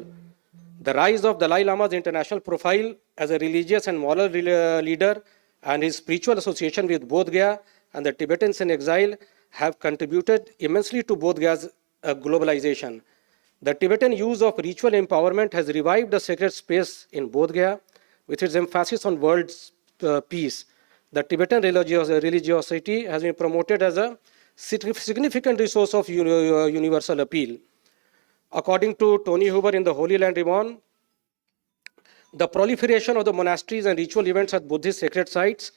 The rise of Dalai Lama's international profile as a religious and moral leader and his spiritual association with Bodh Gaya and the Tibetans in exile have contributed immensely to Bodh Gaya's globalization. The Tibetan use of ritual empowerment has revived the sacred space in Bodh Gaya with its emphasis on world peace. The Tibetan religiosity has been promoted as a significant resource of universal appeal. According to Tony Huber in the Holy Land Reborn, the proliferation of the monasteries and ritual events at Buddhist sacred sites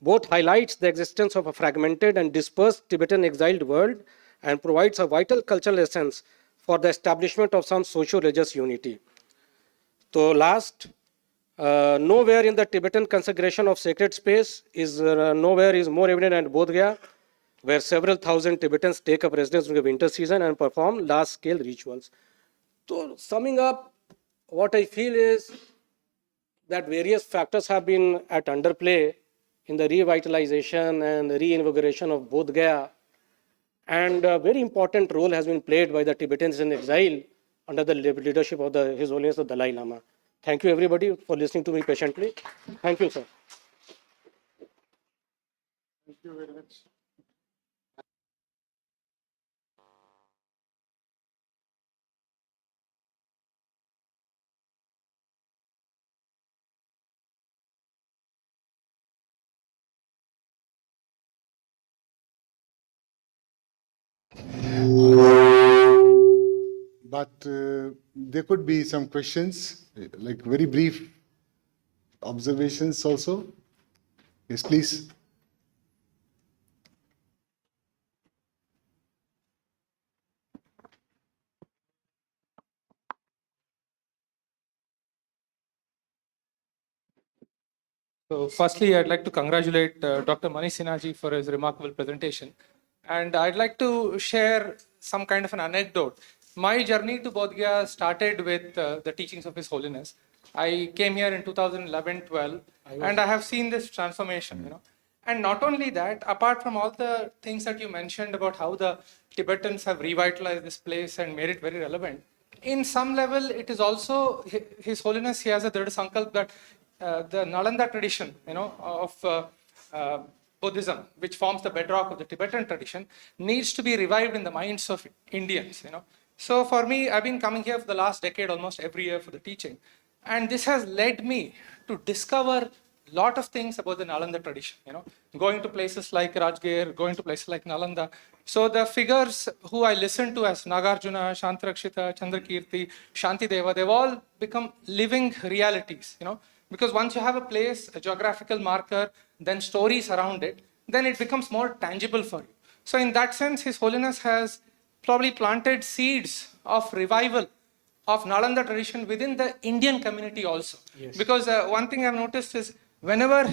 both highlights the existence of a fragmented and dispersed Tibetan exiled world and provides a vital cultural essence for the establishment of some socio-religious unity. So last, nowhere in the Tibetan consecration of sacred space is more evident at Bodh Gaya, where several thousand Tibetans take up residence during the winter season and perform large-scale rituals. So summing up, what I feel is that various factors have been at underplay in the revitalization and reinvigoration of Bodh Gaya And a very important role has been played by the Tibetans in exile under the leadership of His Holiness the Dalai Lama. Thank you, everybody, for listening to me patiently. Thank you, sir. Thank you very much. But there could be some questions, like very brief observations also. Yes, please. So firstly, I'd like to congratulate Dr. Manish Sinha for his remarkable presentation. And I'd like to share some kind of an anecdote. My journey to Bodh Gaya started with the teachings of His Holiness. I came here in 2011-12, and I have seen this transformation, And not only that, apart from all the things that you mentioned about how the Tibetans have revitalized this place and made it very relevant, in some level, it is also His Holiness, he has a Drid Sankalp that the Nalanda tradition, of Buddhism, which forms the bedrock of the Tibetan tradition, needs to be revived in the minds of Indians, So for me, I've been coming here for the last decade, almost every year for the teaching. And this has led me to discover a lot of things about the Nalanda tradition, going to places like Rajgir, going to places like Nalanda. So the figures who I listened to as Nagarjuna, Shantarakshita, Chandrakirti, Shantideva, they've all become living realities, because once you have a place, a geographical marker, then stories around it, then it becomes more tangible for you. So in that sense, His Holiness has probably planted seeds of revival of Nalanda tradition within the Indian community also. Yes. Because one thing I've noticed is wherever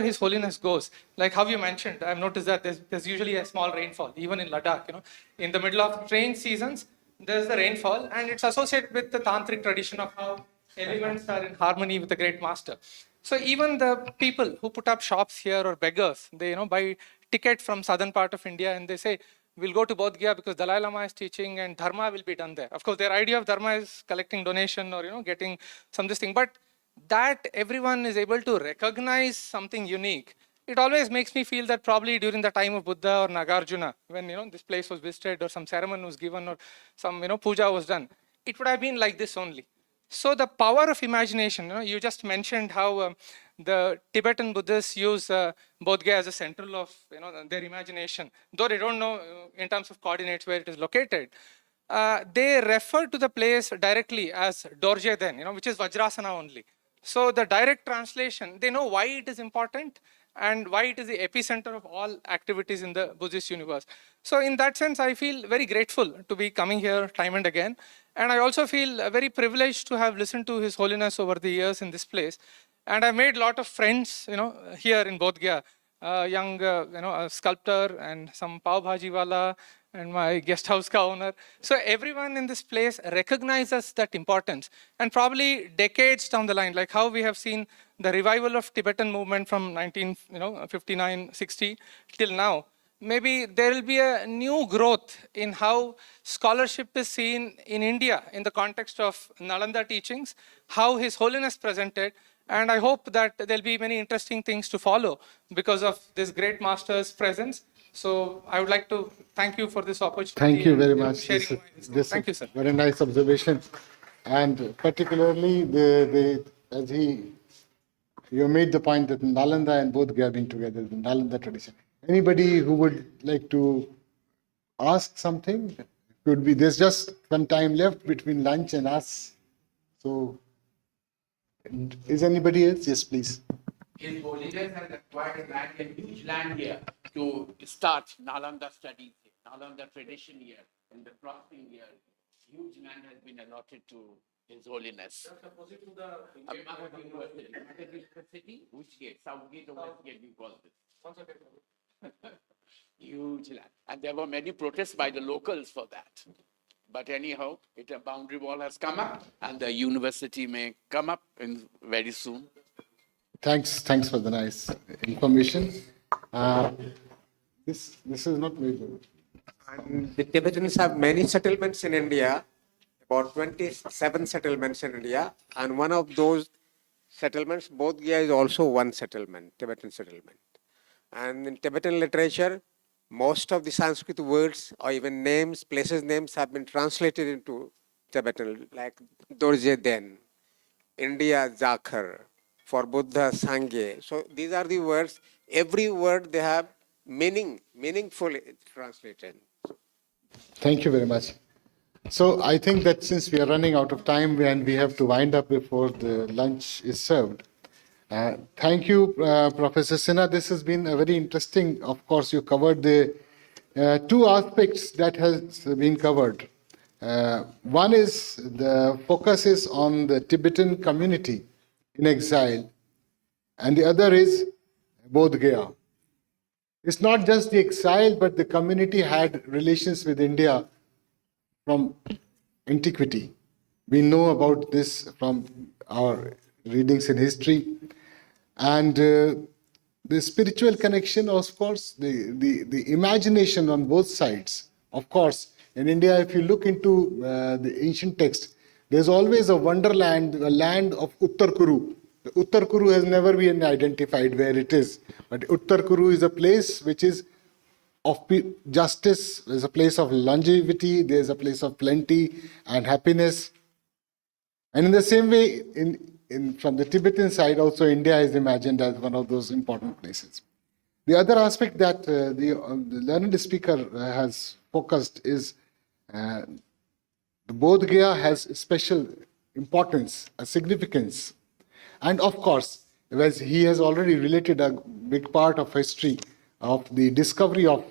His Holiness goes, like how you mentioned, I've noticed that there's usually a small rainfall, even in Ladakh, in the middle of rain seasons, there's the rainfall, and it's associated with the tantric tradition of how elements are in harmony with the great master. So even the people who put up shops here or beggars, they buy ticket from southern part of India and they say, we'll go to Bodh Gaya because Dalai Lama is teaching and dharma will be done there. Of course, their idea of dharma is collecting donation or getting some this thing, but that everyone is able to recognize something unique. It always makes me feel that probably during the time of Buddha or Nagarjuna, when this place was visited or some ceremony was given or some puja was done, it would have been like this only. So the power of imagination, you just mentioned how the Tibetan Buddhists use Bodh Gaya as a central of their imagination, though they don't know in terms of coordinates where it is located. They refer to the place directly as Dorje Den, which is Vajrasana only. So the direct translation, they know why it is important and why it is the epicenter of all activities in the Buddhist universe. So in that sense, I feel very grateful to be coming here time and again. And I also feel very privileged to have listened to His Holiness over the years in this place. And I made a lot of friends, here in Bodh Gaya, young, a sculptor and some pav bhaji wala and my guest house ka owner. So everyone in this place recognizes that importance. And probably decades down the line, like how we have seen the revival of Tibetan movement from 1959, 60 till now, maybe there will be a new growth in how scholarship is seen in India in the context of Nalanda teachings, how His Holiness presented, and I hope that there'll be many interesting things to follow because of this great master's presence. So I would like to thank you for this opportunity. Thank you very and much. sharing my wisdom. Thank you, sir. Very nice observation. And particularly, as you made the point that Nalanda and Bodh Gaya being together, the Nalanda tradition. Anybody who would like to ask something? Could be. There's just some time left between lunch and us. So, is anybody else? Yes, please. His Holiness has acquired a huge land here to start Nalanda studies, Nalanda tradition here, in the crossing here. Huge land has been allotted to His Holiness. Just opposite to the Magadha University. Magadha University, which gate? South gate or west gate we call this? Huge land. And there were many protests by the locals for that. But anyhow, a boundary wall has come up and the university may come up very soon. Thanks for the nice information. This is not very good. And the Tibetans have many settlements in India, about 27 settlements in India. And one of those settlements, Bodh Gaya is also one settlement, Tibetan settlement. And in Tibetan literature, most of the Sanskrit words or even names, places names have been translated into Tibetan, like Dorje Den, India Zakhar, for Buddha Sangye. So these are the words, every word they have meaningfully translated. Thank you very much. So I think that since we are running out of time and we have to wind up before the lunch is served, thank you, Professor Sinha. This has been a very interesting, of course, you covered the two aspects that has been covered. One is the focus is on the Tibetan community in exile, and the other is Bodh Gaya. It's not just the exile, but the community had relations with India from antiquity. We know about this from our readings in history. And the spiritual connection, of course, the imagination on both sides. Of course, in India, if you look into the ancient text, there's always a wonderland, a land of Uttar Kuru. The Uttar Kuru has never been identified where it is. But Uttar Kuru is a place which is of justice, there's a place of longevity, there's a place of plenty and happiness. And in the same way, from the Tibetan side, also India is imagined as one of those important places. The other aspect that the learned speaker has focused is the Bodh Gaya has special importance, a significance. And of course, as he has already related a big part of history of the discovery of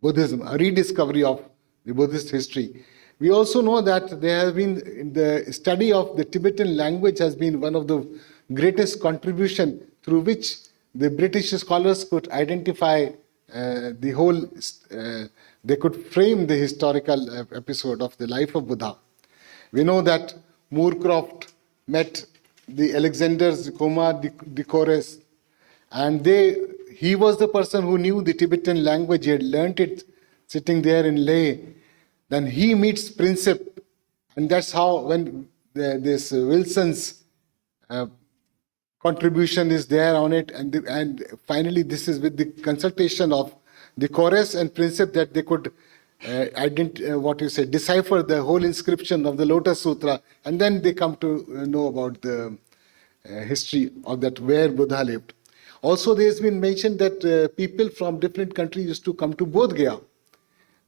Buddhism, a rediscovery of the Buddhist history. We also know that there has been, the study of the Tibetan language has been one of the greatest contribution through which the British scholars could identify the whole, they could frame the historical episode of the life of Buddha. We know that Moorcroft met the Alexander's Coma de Corres, and he was the person who knew the Tibetan language. He had learnt it sitting there in Leh. Then he meets Prinsep, and that's how when this Wilson's contribution is there on it, and finally this is with the consultation of the Corres and Prinsep that they could decipher the whole inscription of the Lotus Sutra, and then they come to know about the history of that, where Buddha lived. Also, there has been mentioned that people from different countries used to come to Bodh Gaya.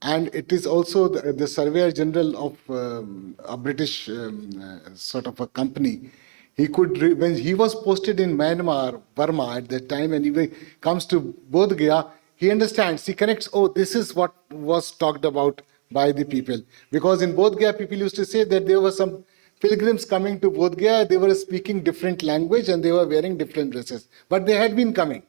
And it is also the Surveyor General of a British sort of a company. He could, when he was posted in Myanmar, Burma at that time, and he comes to Bodh Gaya, he understands, he connects, oh, this is what was talked about by the people. Because in Bodh Gaya, people used to say that there were some pilgrims coming to Bodh Gaya, they were speaking different language and they were wearing different dresses. But they had been coming.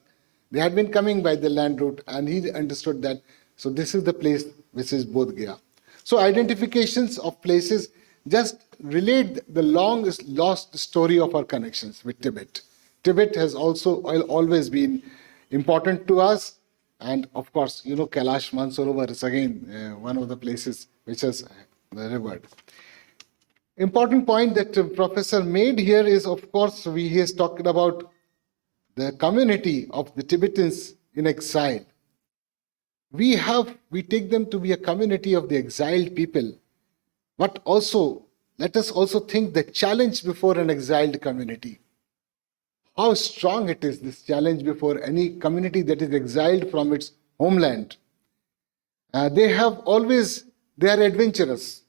They had been coming by the land route, and he understood that. So this is the place which is Bodh Gaya. So identifications of places just relate the long lost story of our connections with Tibet. Tibet has also always been important to us. And of course, you know, Kailash Mansarovar is again one of the places which is revered. Important point that the professor made here is, of course, he has talked about the community of the Tibetans in exile. We take them to be a community of the exiled people, but also let us also think the challenge before an exiled community. How strong it is, this challenge before any community that is exiled from its homeland. They are adventurous.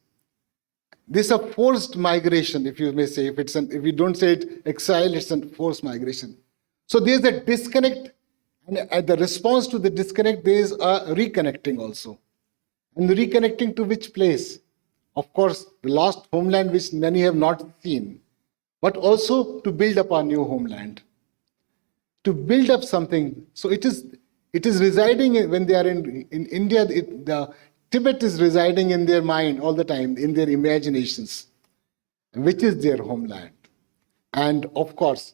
This is a forced migration, if you may say. If you don't say it exile, it's a forced migration. So there's a disconnect, and at the response to the disconnect, there is a reconnecting also. And the reconnecting to which place? Of course, the lost homeland which many have not seen, but also to build up our new homeland. To build up something. So it is residing when they are in India, the Tibet is residing in their mind all the time, in their imaginations, which is their homeland. And of course,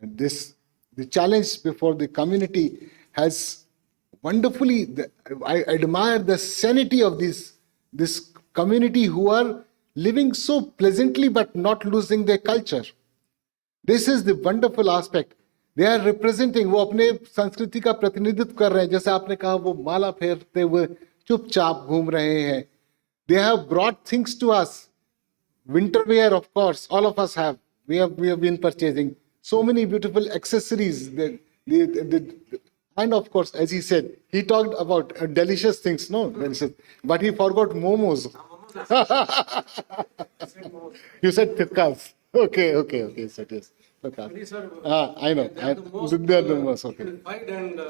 the challenge before the community has wonderfully, I admire the sanity of this community who are living so pleasantly but not losing their culture. This is the wonderful aspect. They are representing, वो अपने संस्कृति का प्रतिनिधित्व कर रहे हैं. जैसे आपने कहा वो माला फेरते हुए चुपचाप घूम रहे हैं. They have brought things to us. Winter wear, of course, all of us have. We have been purchasing so many beautiful accessories. And of course, as he said, he talked about delicious things, no, delicious, but he forgot momos. You said tikkas. Okay. So it is. I know. They are the most, okay. And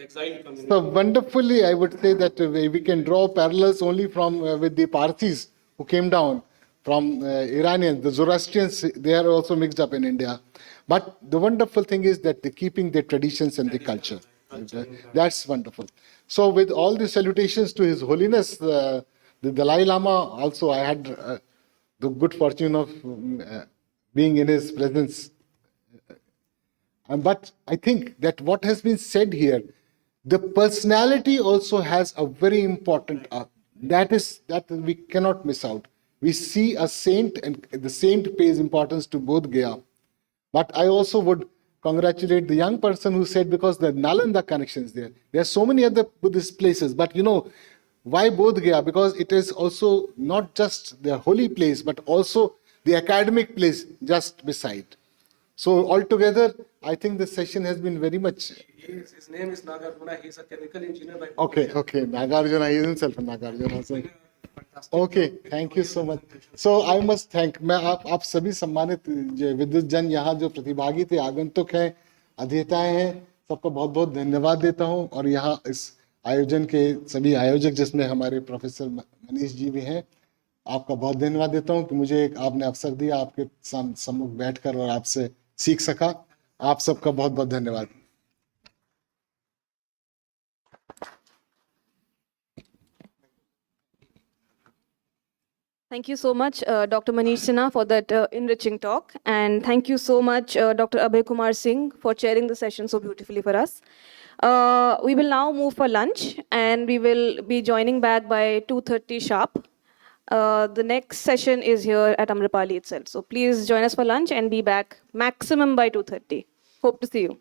exiled community. So wonderfully, I would say that we can draw parallels only from with the Parthis who came down from Iranians, the Zoroastrians. They are also mixed up in India. But the wonderful thing is that they're keeping their traditions and the culture. That's wonderful. So with all the salutations to His Holiness, the Dalai Lama, also I had the good fortune of being in his presence. But I think that what has been said here, the personality also has a very important, that we cannot miss out. We see a saint, and the saint pays importance to Bodh Gaya. But I also would congratulate the young person who said, because the Nalanda connection is there. There are so many other Buddhist places, but you know, why Bodh Gaya? Because it is also not just the holy place, but also the academic place just beside. So altogether, I think the session has been very much. His name is Nagarjuna. He's a chemical engineer by. Okay. Nagarjuna, he is himself a Nagarjuna. So. Okay, thank you so much. So I must thank, मैं आप सभी सम्मानित विद्युत जन यहाँ जो प्रतिभागी थे, आगंतुक हैं, अध्येताएं हैं, सबको बहुत बहुत धन्यवाद देता हूँ. और यहाँ इस आयोजन के सभी आयोजक जिसमें हमारे प्रोफेसर मनीष जी भी हैं, आपका बहुत धन्यवाद देता हूँ कि मुझे एक आपने अवसर दिया, आपके सम्मुख बैठकर और आपसे सीख सका. आप सबका बहुत बहुत धन्यवाद. Thank you so much, Dr. Manish Sinha, for that enriching talk. And thank you so much, Dr. Abhay Kumar Singh, for chairing the session so beautifully for us. We will now move for lunch, and we will be joining back by 2:30 sharp. The next session is here at Amrapali itself. So please join us for lunch and be back maximum by 2:30. Hope to see you.